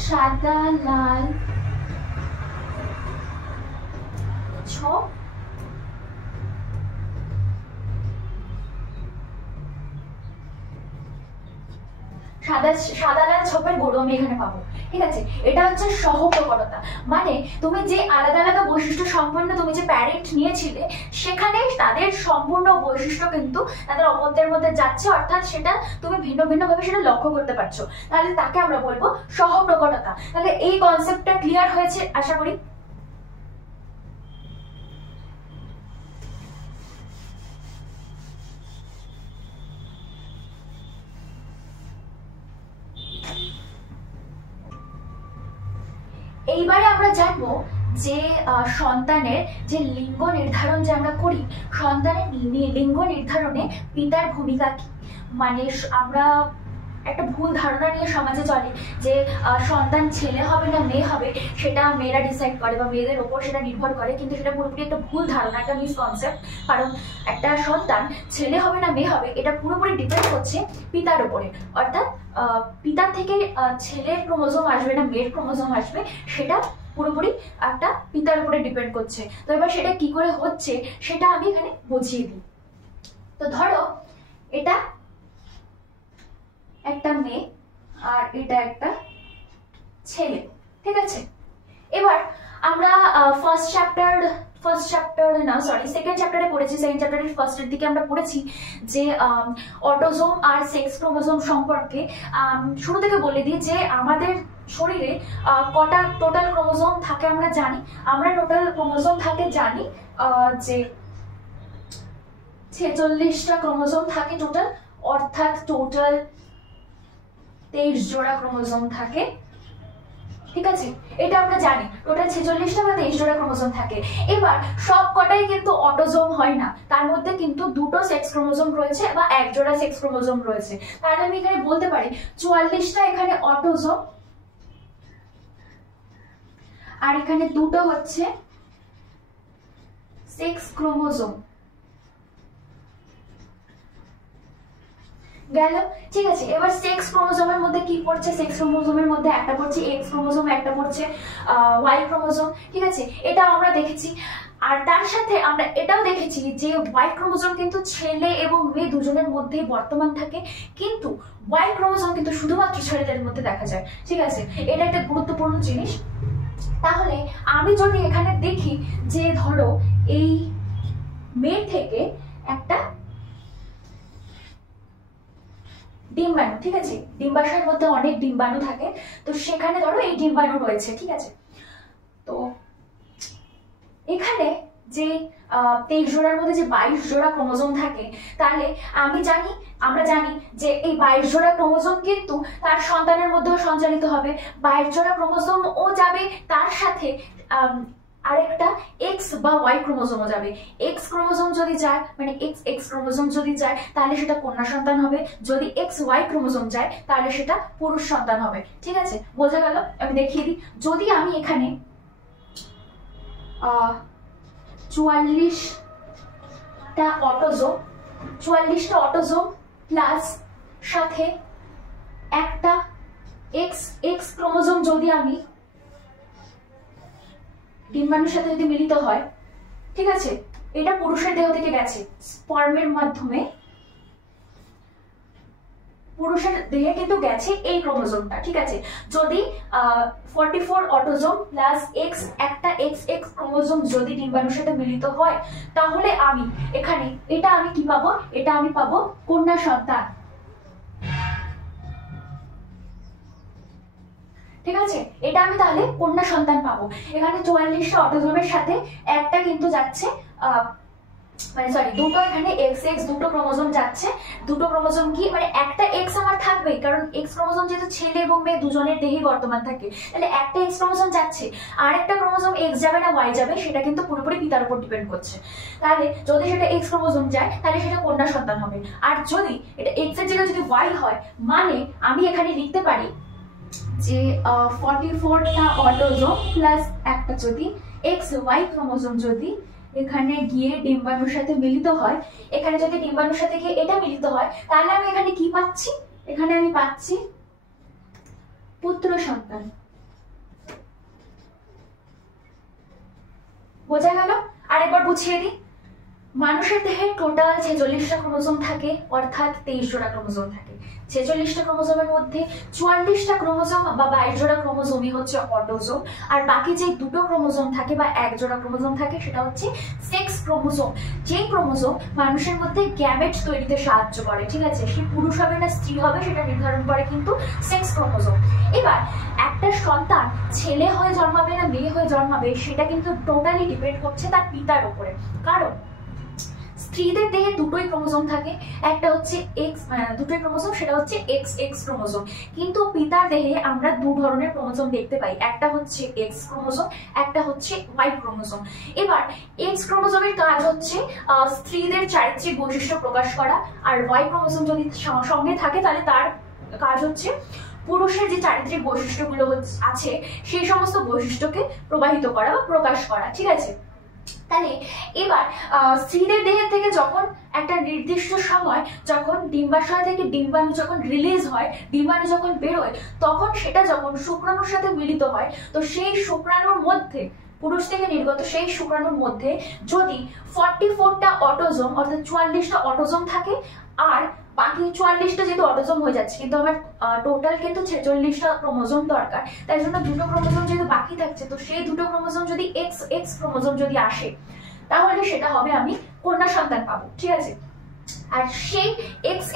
সাদা লাল ছোপ সাদা লাল ছোপের গরু আমি এখানে পাবো, ঠিক আছে? এটা হচ্ছে সহপ্রকটতা। মানে তুমি যে আলাদা আলাদা বৈশিষ্ট্য সম্পন্ন তুমি যে প্যারেন্ট নিয়েছিলে সেখানে তাদের সম্পূর্ণ বৈশিষ্ট্য কিন্তু তাদের অপত্যের মধ্যে যাচ্ছে, অর্থাৎ সেটা তুমি ভিন্ন ভিন্ন ভাবে সেটা লক্ষ্য করতে পারছো, তাহলে তাকে আমরা বলবো সহপ্রকটতা। তাহলে এই কনসেপ্টটা ক্লিয়ার হয়েছে আশা করি। এইবারে আমরা জানবো যে সন্তানের যে লিঙ্গ নির্ধারণ যে আমরা করি, সন্তানের লিঙ্গ নির্ধারণে পিতার ভূমিকা কি। মানে আমরা একটা ভুল ধারণা নিয়ে সমাজে চলে যে সন্তান ছেলে হবে না মেয়ে হবে সেটা মেয়েরা ডিসাইড করে বা মেয়েদের ওপর সেটা নির্ভর করে, কিন্তু সেটা পুরোপুরি একটা ভুল ধারণা, একটা মিসকনসেপ্ট। কারণ একটা সন্তান ছেলে হবে না মেয়ে হবে এটা পুরোপুরি ডিপেন্ড করছে পিতার উপরে, অর্থাৎ পিতার থেকে ছেলের ক্রোমোজোম আসবে না মেয়ের ক্রোমোজোম আসবে সেটা পুরোপুরি একটা পিতার উপরে ডিপেন্ড করছে। তো এবার সেটা কি করে হচ্ছে সেটা আমি এখানে বুঝিয়ে দিই। তো ধরো এটা একটা মেয়ে আর এটা একটা ছেলে, ঠিক আছে? এবার আমরা সেকেন্ড চ্যাপ্টারে পড়েছি, সেকেন্ড চ্যাপ্টারের ফার্স্টের দিকে আমরা পড়েছি যে অটোজোম আর সেক্স ক্রোমোজোম সম্পর্কে। শুরু থেকে বলে দিই যে আমাদের শরীরে কটা টোটাল ক্রোমোজোম থাকে আমরা জানি। আমরা টোটাল ক্রোমোজোম থাকে জানি যে 46টা ক্রোমোজোম থাকে টোটাল, অর্থাৎ টোটাল 23 জোড়া ক্রোমোজোম থাকে, ঠিক আছে? এটা আমরা জানি টোটাল 46টা বা 23 জোড়া ক্রোমোজোম থাকে। এবার সব কটাই কিন্তু অটোজোম হয় না, তার মধ্যে কিন্তু দুটো সেক্স ক্রোমোজোম রয়েছে বা এক জোড়া সেক্স ক্রোমোজোম রয়েছে। তাহলে আমি এখানে বলতে পারি 44টা এখানে অটোজোম আর এখানে দুটো হচ্ছে সেক্স ক্রোমোজোম গেল, ঠিক আছে? এবার সেক্স ক্রোমোজোমের মধ্যে কি পড়ছে? সেক্স ক্রোমোজোমের মধ্যে একটা পড়ছে এক্স ক্রোমোজোম, একটা পড়ছে ওয়াই ক্রোমোজোম, ঠিক আছে? এটাও আমরা দেখেছি। আর তার সাথে আমরা এটাও দেখেছি যে ওয়াই ক্রোমোজোম কিন্তু ছেলে এবং মেয়ে দুজনের মধ্যেই বর্তমান থাকে, কিন্তু ওয়াই ক্রোমোজোম কিন্তু শুধুমাত্র ছেলেদের মধ্যে দেখা যায়, ঠিক আছে? এটা একটা গুরুত্বপূর্ণ জিনিস। তাহলে আমি যদি এখানে দেখি যে ধরো এই মেয়ে থেকে একটা ডিম্বাণু, ঠিক আছে? ডিম্বাশয়ের মধ্যে অনেক ডিম্বাণু থাকে, তো সেখানে ধরো এই ডিম্বাণু রয়েছে, ঠিক আছে? তো এখানে যে 23 জোড়ার মধ্যে যে 22 জোড়া ক্রোমোজোম থাকে, তাহলে আমরা জানি যে এই 22 জোড়া ক্রোমোজোম কিন্তু তার সন্তানের মধ্যেও সঞ্চালিত হবে। 22 জোড়া ক্রোমোজোম ও যাবে, তার সাথে আরেকটা এক্স বা ওয়াই ক্রোমোজোমও যাবে। এক্স ক্রোমোজোম যদি যায়, মানে এক্স ক্রোমোজোম যদি যায় তাহলে সেটা কন্যা সন্তান হবে, যদি এক্স ওয়াই ক্রোমোজোম যায় তাহলে সেটা পুরুষ সন্তান হবে। ঠিক আছে, বোঝা গেল? আমি দেখিয়ে দিই। যদি আমি এখানে 44টা অটোজোম প্লাস সাথে একটা এক্স ক্রোমোজোম যদি আমি ডিম্বাণুর সাথে যদি মিলিত হয়, ঠিক আছে, এটা পুরুষের দেহ থেকে গেছে স্পার্মের মাধ্যমে, পুরুষের দেহে কিন্তু গেছে এই ক্রোমোজোমটা। ঠিক আছে, যদি 44 অটোজোম প্লাস একটা এক্স ক্রোমোজোম যদি ডিম্বাণুর সাথে মিলিত হয়, তাহলে আমি এখানে আমি কি পাবো? এটা আমি পাবো কন্যা সন্তান। ঠিক আছে, এটা আমি তাহলে কন্যা সন্তান পাবো। এখানে 44টা অটোজোমের সাথে একটা কিন্তু যাচ্ছে মানে সরি দুটো, এখানে এক্স দুটো ক্রোমোজোম যাচ্ছে। দুটো ক্রোমোজোম কি, মানে একটা এক্স আমার থাকবেই, কারণ এক্স ক্রোমোজোম যেহেতু ছেলে এবং মেয়ে দুজনের দেহেই বর্তমান থাকে, তাহলে একটা এক্স ক্রোমোজোম যাচ্ছে। আর একটা ক্রোমোজোম এক্স যাবে না ওয়াই যাবে, সেটা কিন্তু পুরোপুরি পিতার উপর ডিপেন্ড করছে। তাহলে যদি সেটা এক্স ক্রোমোজোম যায় তাহলে সেটা কন্যা সন্তান হবে। আর যদি এটা এক্স এর জায়গায় যদি ওয়াই হয়, মানে আমি এখানে লিখতে পারি যে 44টা অটোজোম প্লাস একটা যদি এক্স ওয়াই ক্রোমোজোম যদি এখানে গিয়ে ডিম্বাণুর সাথে মিলিত হয়, এখানে যদি ডিম্বাণুর সাথে গিয়ে এটা মিলিত হয়, তাহলে আমি এখানে কি পাচ্ছি? এখানে আমি পাচ্ছি পুত্র সন্তান। বোঝা গেল? আরেকবার বুঝিয়ে দিই। মানুষের দেহে টোটাল 46টা ক্রোমোজোম থাকে, অর্থাৎ 23 জোড়া ক্রোমোজোম থাকে। 46টা ক্রোমোজোমের মধ্যে 44টা ক্রোমোজোম বা 22 জোড়া ক্রোমোজোমই হচ্ছে অটোজোম, আর বাকি যে দুটো ক্রোমোজোম থাকে বা এক জোড়া ক্রোমোজোম থাকে সেটা হচ্ছে সেক্স ক্রোমোজোম। যে ক্রোমোজোম মানুষের মধ্যে গ্যামেট তৈরিতে সাহায্য করে। ঠিক আছে, সে পুরুষ হবে না স্ত্রী হবে সেটা নির্ধারণ করে কিন্তু সেক্স ক্রোমোজোম। এবার একটা সন্তান ছেলে হয়ে জন্মাবে না মেয়ে হয়ে জন্মাবে, সেটা কিন্তু টোটালি ডিপেন্ড করছে তার পিতার উপরে। কারণ স্ত্রীদের দেহে দুটোই ক্রোমোজোম থাকে, একটা হচ্ছে দুটোই ক্রোমোজোম, সেটা হচ্ছে এক্স ক্রোমোজোম। কিন্তু পিতার দেহে আমরা দু ধরনের ক্রোমোজোম দেখতে পাই, একটা হচ্ছে এক্স ক্রোমোজোম, একটা হচ্ছে ওয়াই ক্রোমোজোম। এবার এক্স ক্রোমোজোমের কাজ হচ্ছে স্ত্রীদের চারিত্রিক বৈশিষ্ট্য প্রকাশ করা, আর ওয়াই ক্রোমোজোম যদি সঙ্গে থাকে তাহলে তার কাজ হচ্ছে পুরুষের যে চারিত্রিক বৈশিষ্ট্যগুলো আছে সেই সমস্ত বৈশিষ্ট্যকে প্রবাহিত করা বা প্রকাশ করা। ঠিক আছে, তাহলে এবার স্ত্রীদের দেহের থেকে যখন একটা নির্দিষ্ট সময় যখন ডিম্বাশয় থেকে ডিম্বাণু যখন রিলিজ হয়, ডিম্বাণু যখন বেরোয়, তখন সেটা যখন শুক্রাণুর সাথে মিলিত হয়, তো সেই শুক্রাণুর মধ্যে, পুরুষ থেকে নির্গত সেই শুক্রাণুর মধ্যে যদি 44টা অটোজোম অর্থাৎ 44টা অটোজোম থাকে, আর বাকি 44টা যেহেতু অটোজোম হয়ে যাচ্ছে, কিন্তু আমার টোটাল কিন্তু 46টা ক্রোমোজোম দরকার, তাই জন্য দুটো ক্রোমোজোম যেহেতু বাকি থাকছে, তো সেই দুটো ক্রোমোজোম যদি এক্স ক্রোমোজোম যদি আসে, তাহলে সেটা হবে আমি কন্যা সন্তান পাবো। ঠিক আছে, আর সেই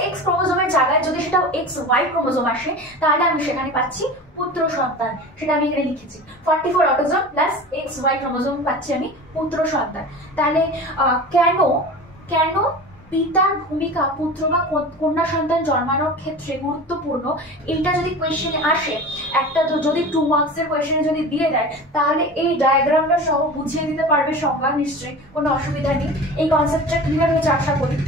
এক্স ক্রোমোজোমের জায়গায় যদি সেটা এক্স ওয়াই ক্রোমোজোম আসে, তাহলে আমি সেখানে পাচ্ছি পুত্র সন্তান। সেটা আমি এখানে লিখেছি 44 autosome plus X Y chromosome পাচ্ছি আমি পুত্র সন্তান। তাহলে কেন পিতার ভূমিকা পুত্র বা কন্যা সন্তান জন্মানোর ক্ষেত্রে গুরুত্বপূর্ণ, এইটা যদি কোয়েশ্চেনে আসে, একটা যদি 2 মার্কসের কোয়েশ্চেনে যদি দিয়ে দেয়, তাহলে এই ডায়াগ্রামটা সহ বুঝিয়ে দিতে পারবে সংজ্ঞা, নিশ্চয়ই কোনো অসুবিধা নেই। এই কনসেপ্টটা ক্লিয়ার হয়েছে আশা করি।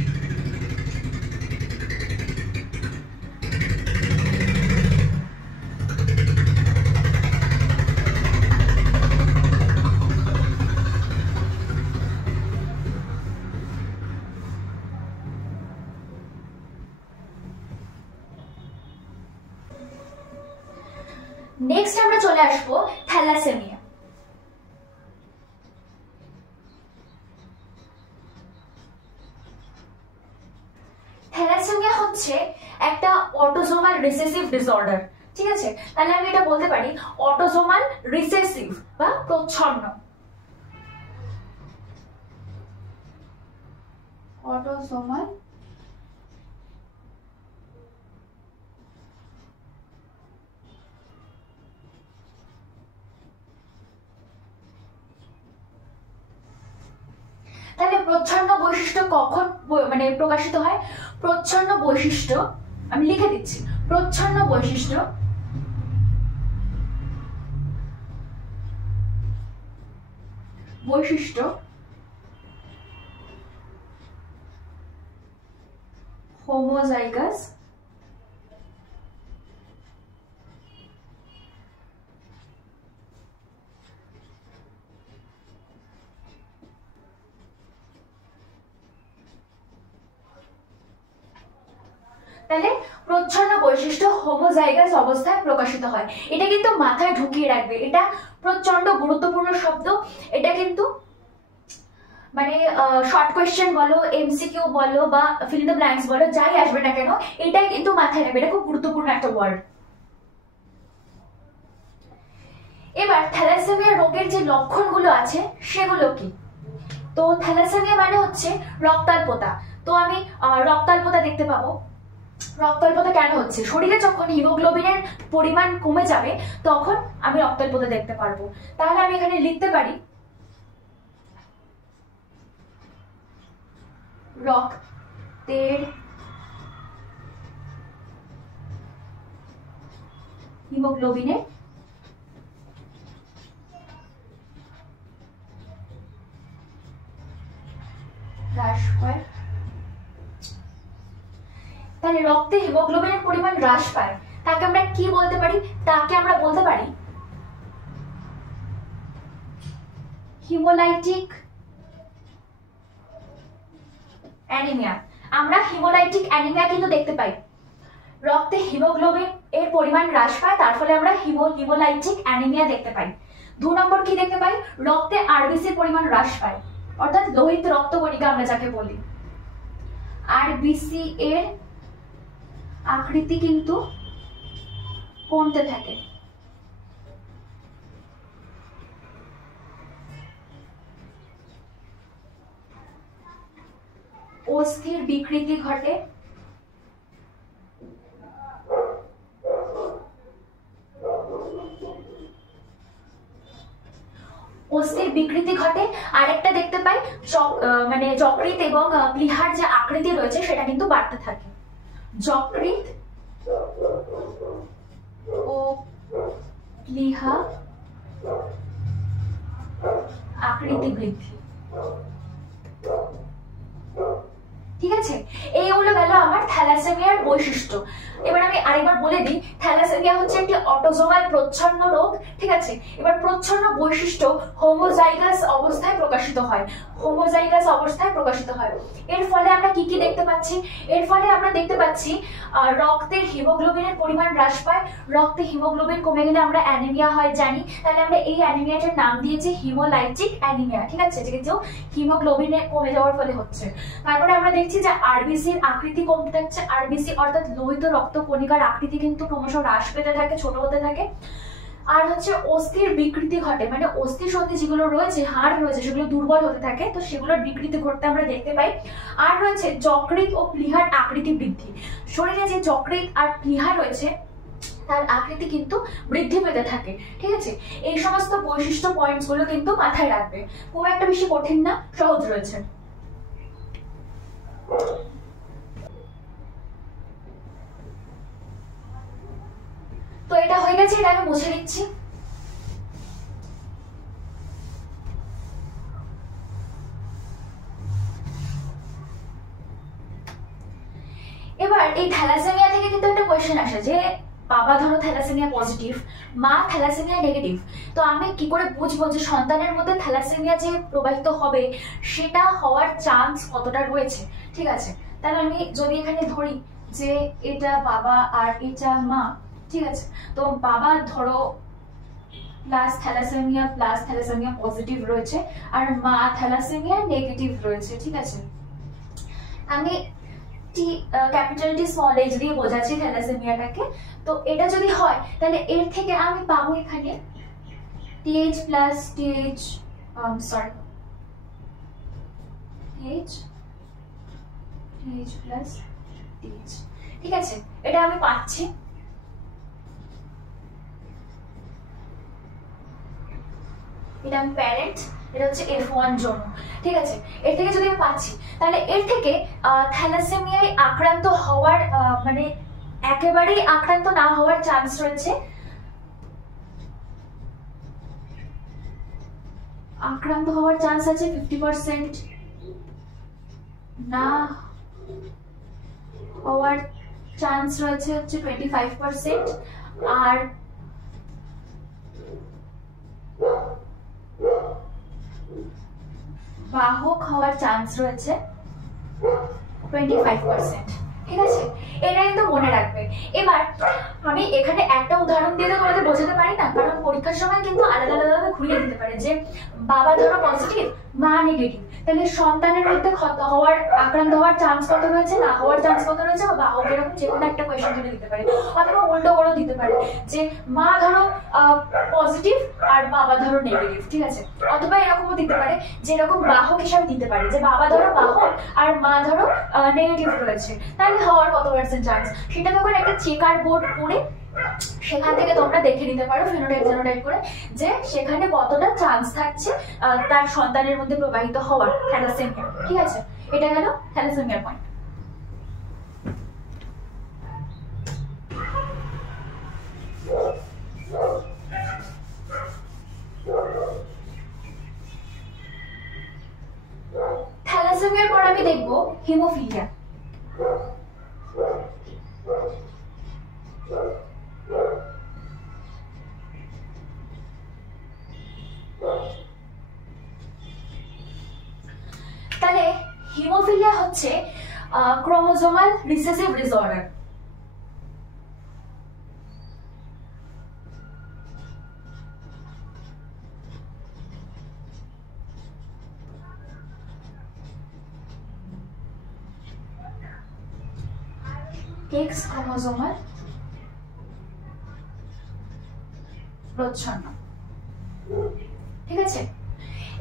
নেক্সট আমরা চলে আসবো থ্যালাসেমিয়া। থ্যালাসেমিয়া হচ্ছে একটা অটোজোমাল রিসেসিভ ডিসঅর্ডার। ঠিক আছে, তাহলে আমি এটা বলতে পারি অটোজোমাল রিসেসিভ বা প্রচ্ছন্ন। অটোজোমাল প্রচ্ছন্ন বৈশিষ্ট্য কখন মানে প্রকাশিত হয়? প্রচ্ছন্ন বৈশিষ্ট্য আমি লিখে দিচ্ছি, প্রচ্ছন্ন বৈশিষ্ট্য হোমোজাইগাস তাহলে প্রচ্ছন্ন বৈশিষ্ট্য হোমোজাইগাস অবস্থায় প্রকাশিত হয়। এটা কিন্তু মাথায় ঢুকিয়ে রাখবে, এটা প্রচন্ড গুরুত্বপূর্ণ শব্দ। এটা কিন্তু মানে শর্ট কোয়েশ্চেন বলো, এমসিকিউ বলো বা ফিল ইন দ্য ব্ল্যাঙ্কস বলো, যাই আসবে না কেন এটাই কিন্তু মাথায় রাখবে, এটা খুব গুরুত্বপূর্ণ একটা ওয়ার্ড। এবার থ্যালাসেমিয়া রোগের যে লক্ষণগুলো আছে সেগুলো কি? তো থ্যালাসেমিয়া মানে হচ্ছে রক্তাল্পতা। তো আমি রক্তাল্পতা দেখতে পাবো। রক্তাল্পতা কেন হচ্ছে? শরীরে যখন হিমোগ্লোবিনের পরিমাণ কমে যাবে তখন আমি রক্তাল্পতা দেখতে পারবো। তাহলে আমি এখানে লিখতে পারি রক্তের হিমোগ্লোবিনের হ্রাস হয়। তাহলে রক্তে হিমোগ্লোবিনের পরিমাণ হ্রাস পায়, তাকে আমরা কি বলতে পারি? তাকে আমরা বলতে পারি হিমোলাইটিক অ্যানিমিয়া। আমরা হিমোলাইটিক অ্যানিমিয়া কিন্তু দেখতে পাই, রক্তে হিমোগ্লোবিন এর পরিমাণ হ্রাস পায়, তার ফলে আমরা হিমোলাইটিক অ্যানিমিয়া দেখতে পাই। 2 নম্বর কি দেখতে পাই? রক্তে আরবিসির পরিমাণ হ্রাস পায়, অর্থাৎ লোহিত রক্তকণিকা আমরা যাকে বলি। আরবিসি এর আকৃতি কিন্তু কমতে থাকে। অস্থির বিকৃতি ঘটে, অস্থির বিকৃতি ঘটে। আরেকটা দেখতে পাই মানে যকৃৎ এবং প্লীহার যে আকৃতি রয়েছে সেটা কিন্তু বাড়তে থাকে। যকৃৎ ও প্লীহা আকৃতি বৃদ্ধি। ঠিক আছে, এই হলো গেল আমার থ্যালাসেমিয়ার বৈশিষ্ট্য। এবার আমি আরেকবার বলে দিই, থ্যালাসেমিয়া হচ্ছে একটি অটোজোমাল প্রচ্ছন্ন রোগ। ঠিক আছে, এবার প্রচ্ছন্ন বৈশিষ্ট্য হোমোজাইগাস অবস্থায় প্রকাশিত হয়, হোমোজাইগাস অবস্থায় প্রকাশিত হয়। এর ফলে আমরা কি কি দেখতে পাচ্ছি? এর ফলে আমরা দেখতে পাচ্ছি রক্তের হিমোগ্লোবিনের পরিমাণ হ্রাস পায়। রক্তে হিমোগ্লোবিন কমে গেলে আমরা অ্যানিমিয়া হয় জানি, তাহলে আমরা এই অ্যানিমিয়াটার নাম দিয়েছি হিমোলাইটিক অ্যানিমিয়া। ঠিক আছে, যেটা হিমোগ্লোবিনে কমে যাওয়ার ফলে হচ্ছে। তারপরে আমরা দেখছি যে আরবিসির আকৃতি কমতে থাকছে। আরবিসি অর্থাৎ লোহিত রক্তকণিকার আকৃতি কিন্তু ক্রমশ হ্রাস পেতে থাকে, ছোট হতে থাকে। আর হচ্ছে অস্থির বিকৃতি ঘটে, মানে অস্থি সন্ধি যেগুলো রয়েছে, হাড় রয়েছে, সেগুলো দুর্বল হতে থাকে, তো সেগুলোর বিকৃতি ঘটতে আমরা দেখতে পাই। আর রয়েছে যকৃৎ ও প্লীহার আকৃতি বৃদ্ধি। শরীরে যে যকৃৎ আর প্লীহা রয়েছে তার আকৃতি কিন্তু বৃদ্ধি পেতে থাকে। ঠিক আছে, এই সমস্ত বৈশিষ্ট্য পয়েন্টস গুলো কিন্তু মাথায় রাখবে, খুব একটা বেশি কঠিন না, সহজ রয়েছে। তো এটা হয়ে গেছে, এটা আমি মুছে দিচ্ছি। এবার এই থ্যালাসেমিয়া থেকে কিন্তু একটা কোয়েশ্চেন আসে যে বাবা ধরো থ্যালাসেমিয়া পজিটিভ, মা থ্যালাসেমিয়া নেগেটিভ, তো আমি কি করে বুঝবো যে সন্তানের মধ্যে থ্যালাসেমিয়া যে প্রবাহিত হবে সেটা হওয়ার চান্স কতটা রয়েছে? ঠিক আছে, তাহলে আমি যদি এখানে ধরি যে এটা বাবা আর এটা মা, ঠিক আছে, তো বাবা ধরো প্লাস থ্যালাসেমিয়া পজিটিভ রয়েছে আর মা থ্যালাসেমিয়া নেগেটিভ রয়েছে। ঠিক আছে, আমি ক্যাপিটাল টি স্মল এইচ দিয়ে বোঝাচ্ছি থ্যালাসেমিয়াটাকে। তো এটা যদি হয় তাহলে এর থেকে আমি পাবো এখানে TH plus TH plus TH. ঠিক আছে, এটা আমি পাচ্ছি। এটা আমি প্যারেন্ট, এটা হচ্ছে F1 যৌন। ঠিক আছে, এর থেকে যদি আমি পাচ্ছি, তাহলে এর থেকে থ্যালাসেমিয়ায় আক্রান্ত হওয়ার মানে একেবারেই আক্রান্ত না হওয়ার চান্স রয়েছে, আক্রান্ত হওয়ার চান্স আছে 50%, না হওয়ার চান্স রয়েছে হচ্ছে 25%, আর বাহক হওয়ার চান্স রয়েছে 25%। ঠিক আছে, এটা কিন্তু মনে রাখবে। এবার আমি এখানে একটা উদাহরণ দিয়ে তো তোমাদের বোঝাতে পারি না, কারণ পরীক্ষার সময় কিন্তু আলাদা আলাদা ঘুরিয়ে দিতে পারে যে বাবা ধরো পজিটিভ মা নেগেটিভ, তাহলে সন্তানের মধ্যে হওয়ার আক্রান্ত হওয়ার চান্স কত রয়েছে, না হওয়ার চান্স কত রয়েছে, বা বাহক, এরকম যে কোনো একটা কোয়েশ্চেন তুলে দিতে পারে। অথবা উল্টো করে দিতে পারে যে মা ধরো পজিটিভ আর বাবা ধরো নেগেটিভ। ঠিক আছে, অথবা এরকমও দিতে পারে যে এরকম বাহক হিসাবে দিতে পারে যে বাবা ধরো বাহক আর মা ধরো নেগেটিভ রয়েছে, তাহলে হওয়ার কত পার্সেন্ট চান্স, সেটা তখন একটা চেকার বোর্ড করে সেখান থেকে তোমরা দেখে নিতে পারো ফিনোটাইপ জেনোটাইপ করে যে সেখানে কতটা চান্স থাকছে তার সন্তানের মধ্যে প্রবাহিত হওয়ার থ্যালাসেমিয়া। ঠিক আছে, এটা গেল থ্যালাসেমিয়ার পয়েন্ট। থ্যালাসেমিয়ার পর আমি দেখব হিমোফিলিয়া। তাহলে হিমোফিলিয়া হচ্ছে chromosomal recessive disorder. X chromosomal প্রচ্ছন্ন। ঠিক আছে,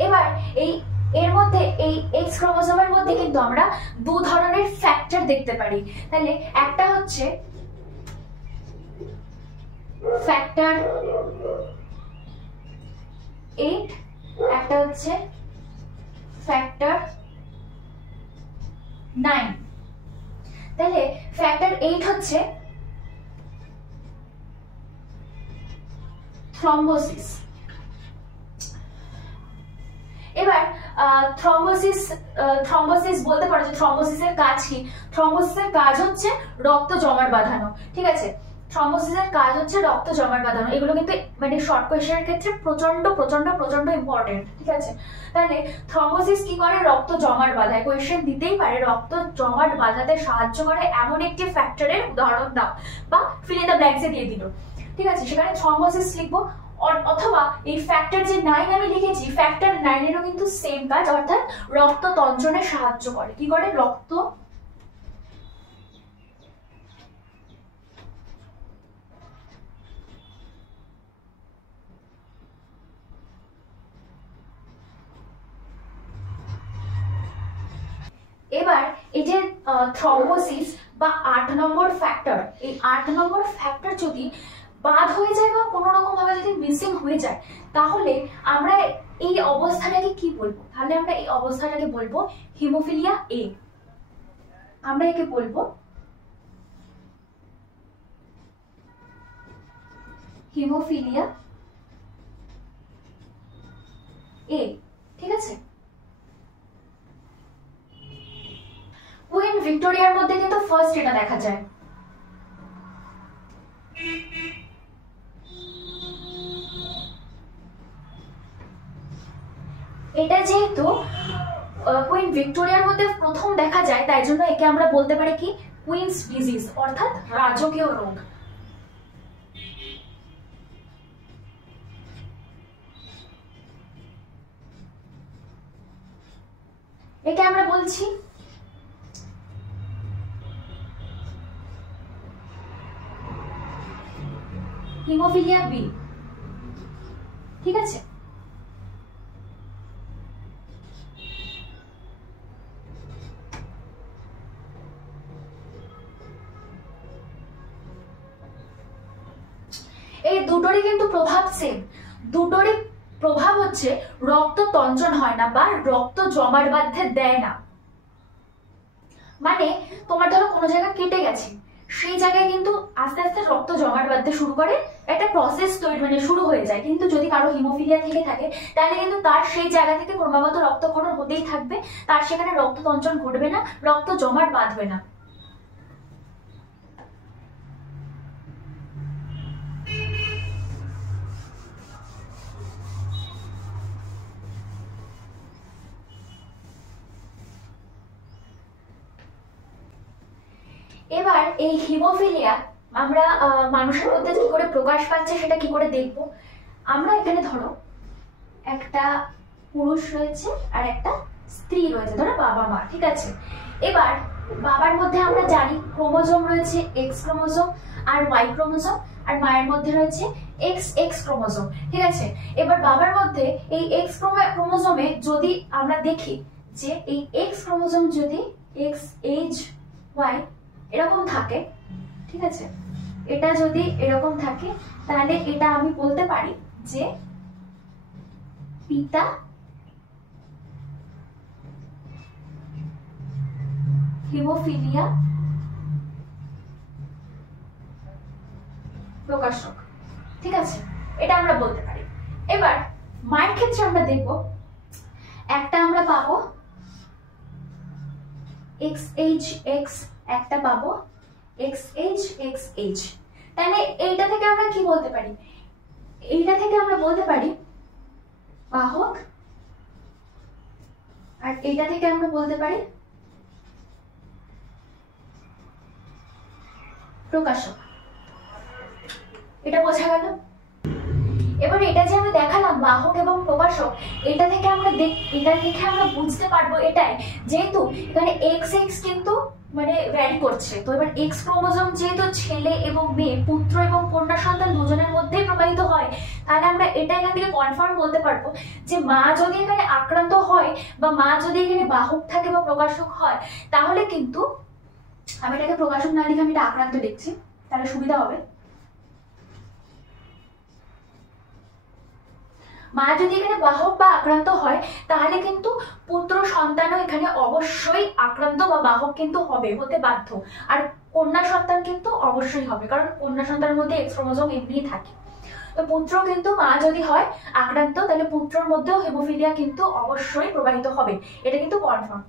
এবার এর মধ্যে এই এক্স ক্রোমোজোমের মধ্যে কিন্তু আমরা দু ধরনের ফ্যাক্টর দেখতে পারি। তাহলে একটা হচ্ছে ফ্যাক্টর 8, একটা হচ্ছে ফ্যাক্টর 9। তাহলে ফ্যাক্টর 8 হচ্ছে থ্রম্বোসিস। এবার থ্রম্বোসিস বলতে পারো যে থ্রম্বোসিসের কাজ কি? থ্রম্বোসিসের কাজ হচ্ছে রক্ত জমাট বাঁধানো। ঠিক আছে, থ্রম্বোসিসের কাজ হচ্ছে রক্ত জমাট বাঁধানো। এগুলো কিন্তু মানে শর্ট কোয়েশ্চেনের ক্ষেত্রে প্রচন্ড প্রচন্ড প্রচন্ড ইম্পর্টেন্ট। ঠিক আছে, তাহলে থ্রম্বোসিস কি করে? রক্ত জমাট বাঁধায়। কোয়েশ্চেন দিতেই পারে রক্ত জমাট বাঁধাতে সাহায্য করে এমন একটি ফ্যাক্টরের উদাহরণ দাও, বা ফিল ইন দ্য ব্ল্যাঙ্কসে দিয়ে দিল। ঠিক আছে, সেখানে থ্রম্বোসিস লিখবো। অথবা এই ফ্যাক্টর যে 9 আমি লিখেছি, ফ্যাক্টর 9 এরও কিন্তু সেম কাজ, অর্থাৎ রক্ত তঞ্চনে সাহায্য করে। কি করে? রক্ত এবার এই যে থ্রম্বোসিস বা 8 নম্বর ফ্যাক্টর, এই 8 নম্বর ফ্যাক্টর যদি বাদ হয়ে যায় বা কোনো রকম ভাবে যদি মিসিং হয়ে যায়, তাহলে আমরা এই অবস্থাটাকে কি বলবো? তাহলে আমরা এই অবস্থাটাকে বলবো হিমোফিলিয়া এ। আমরা একে বলবো হিমোফিলিয়া এ। ঠিক আছে, কুইন ভিক্টোরিয়ার মধ্যে কিন্তু ফার্স্ট এটা দেখা যায়। এটা যেহেতু কুইন ভিক্টোরিয়ার মধ্যে প্রথম দেখা যায়, তাই জন্য একে আমরা বলতে পারি কি? কুইন্স ডিজিজ, অর্থাৎ রাজকীয় রোগ। একে আমরা বলছি হিমোফিলিয়া বি। ঠিক আছে, এই দুটোরই কিন্তু প্রভাব সেম, দুটোরই প্রভাব হচ্ছে রক্ত তঞ্চন হয় না বা রক্ত জমাট বাঁধতে দেয় না। মানে তোমার ধরো কোনো জায়গা কেটে গেছে, সেই জায়গায় কিন্তু আস্তে আস্তে রক্ত জমাট বাঁধতে শুরু করে, একটা প্রসেস তৈরি মানে শুরু হয়ে যায়। কিন্তু যদি কারো হিমোফিলিয়া থেকে থাকে তাহলে কিন্তু তার সেই জায়গা থেকে ক্রমাগত রক্তক্ষরণ হতেই থাকবে, তার সেখানে রক্ত তঞ্চন ঘটবে না, রক্ত জমাট বাঁধবে না। এবার এই হিমোফিলিয়া আমরা মানুষের মধ্যে কি করে প্রকাশ পাচ্ছে সেটা কি করে দেখবো। আমরা এখানে ধরো একটা পুরুষ রয়েছে আর একটা স্ত্রী রয়েছে, ধরো বাবা মা, ঠিক আছে। এবার বাবার মধ্যে আমরা জানি ক্রোমোজোম রয়েছে এক্স ক্রোমোজোম আর ওয়াই ক্রোমোজোম, আর মায়ের মধ্যে রয়েছে এক্স এক্স ক্রোমোজোম, ঠিক আছে। এবার বাবার মধ্যে এই এক্স ক্রোমোজোমে যদি আমরা দেখি যে এই এক্স ক্রোমোজোম যদি এক্স এইচ ওয়াই এরকম থাকে, ঠিক আছে, এটা যদি এরকম থাকে তাহলে এটা আমি বলতে পারি যে পিতা হিমোফিলিয়া প্রকাশক, ঠিক আছে, এটা আমরা বলতে পারি। এবার মায়ের ক্ষেত্রে আমরা দেখব, একটা আমরা পাবো XHX, একটা পাবো XHXH। তাহলে এইটা থেকে আমরা কি বলতে পারি, এইটা থেকে আমরা বলতে পারি বাহক, আর এইটা থেকে আমরা বলতে পারি প্রকাশক। এটা বোঝা গেল? এবার এটা যে আমি দেখালাম বাহক এবং প্রকাশক, এটা থেকে আমরা বুঝতে পারবো এটাই, যেহেতু এখানে এক্স এক্স কিন্তু মানে ভ্যারি করছে, তো এবার এক্স ক্রোমোজোম যেহেতু ছেলে এবং মেয়ে, পুত্র এবং কন্যা সন্তান দুজনের মধ্যেই প্রবাহিত হয়, তাহলে আমরা এটা এখান থেকে কনফার্ম বলতে পারবো যে মা যদি এখানে আক্রান্ত হয় বা মা যদি এখানে বাহক থাকে বা প্রকাশক হয়, তাহলে কিন্তু আমি এটাকে প্রকাশক না লিখে আমি এটা আক্রান্ত লিখছি, তাহলে সুবিধা হবে। মা যদি এখানে বাহক বা আক্রান্ত হয় তাহলে কিন্তু পুত্র সন্তানও এখানে অবশ্যই আক্রান্ত বা বাহক কিন্তু হতে বাধ্য, আর কন্যা সন্তান কিন্তু অবশ্যই হবে, কারণ কন্যা সন্তানের মধ্যে এক্স ক্রোমোজোম এমনিই থাকে। তো পুত্র কিন্তু মা যদি হয় আক্রান্ত তাহলে পুত্রের মধ্যেও হিমোফিলিয়া কিন্তু অবশ্যই প্রবাহিত হবে, এটা কিন্তু কনফার্ম।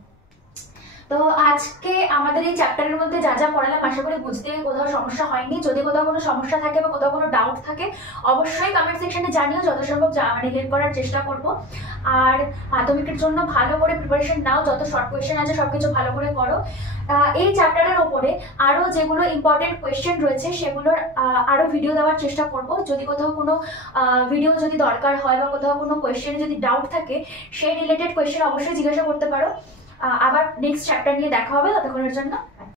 তো আজকে আমাদের এই চ্যাপ্টারের মধ্যে যা যা পড়ালাম আশা করি বুঝতে কোথাও সমস্যা হয়নি। যদি কোথাও কোনো সমস্যা থাকে বা কোথাও কোনো ডাউট থাকে অবশ্যই কমেন্ট সেকশনে জানিও, যথাসম্ভব মানে হেল্প করার চেষ্টা করব। আর মাধ্যমিকের জন্য ভালো করে প্রিপারেশন নাও, যত শর্ট কোয়েশ্চেন আছে সবকিছু ভালো করে করো। এই চ্যাপ্টারের ওপরে আরো যেগুলো ইম্পর্টেন্ট কোয়েশ্চেন রয়েছে সেগুলোর আরো ভিডিও দেওয়ার চেষ্টা করব। যদি কোথাও কোনো ভিডিও যদি দরকার হয় বা কোথাও কোনো কোয়েশ্চেনে যদি ডাউট থাকে সেই রিলেটেড কোয়েশ্চেন অবশ্যই জিজ্ঞাসা করতে পারো। আবার নেক্সট চ্যাপ্টার নিয়ে দেখা হবে, ততক্ষণের জন্য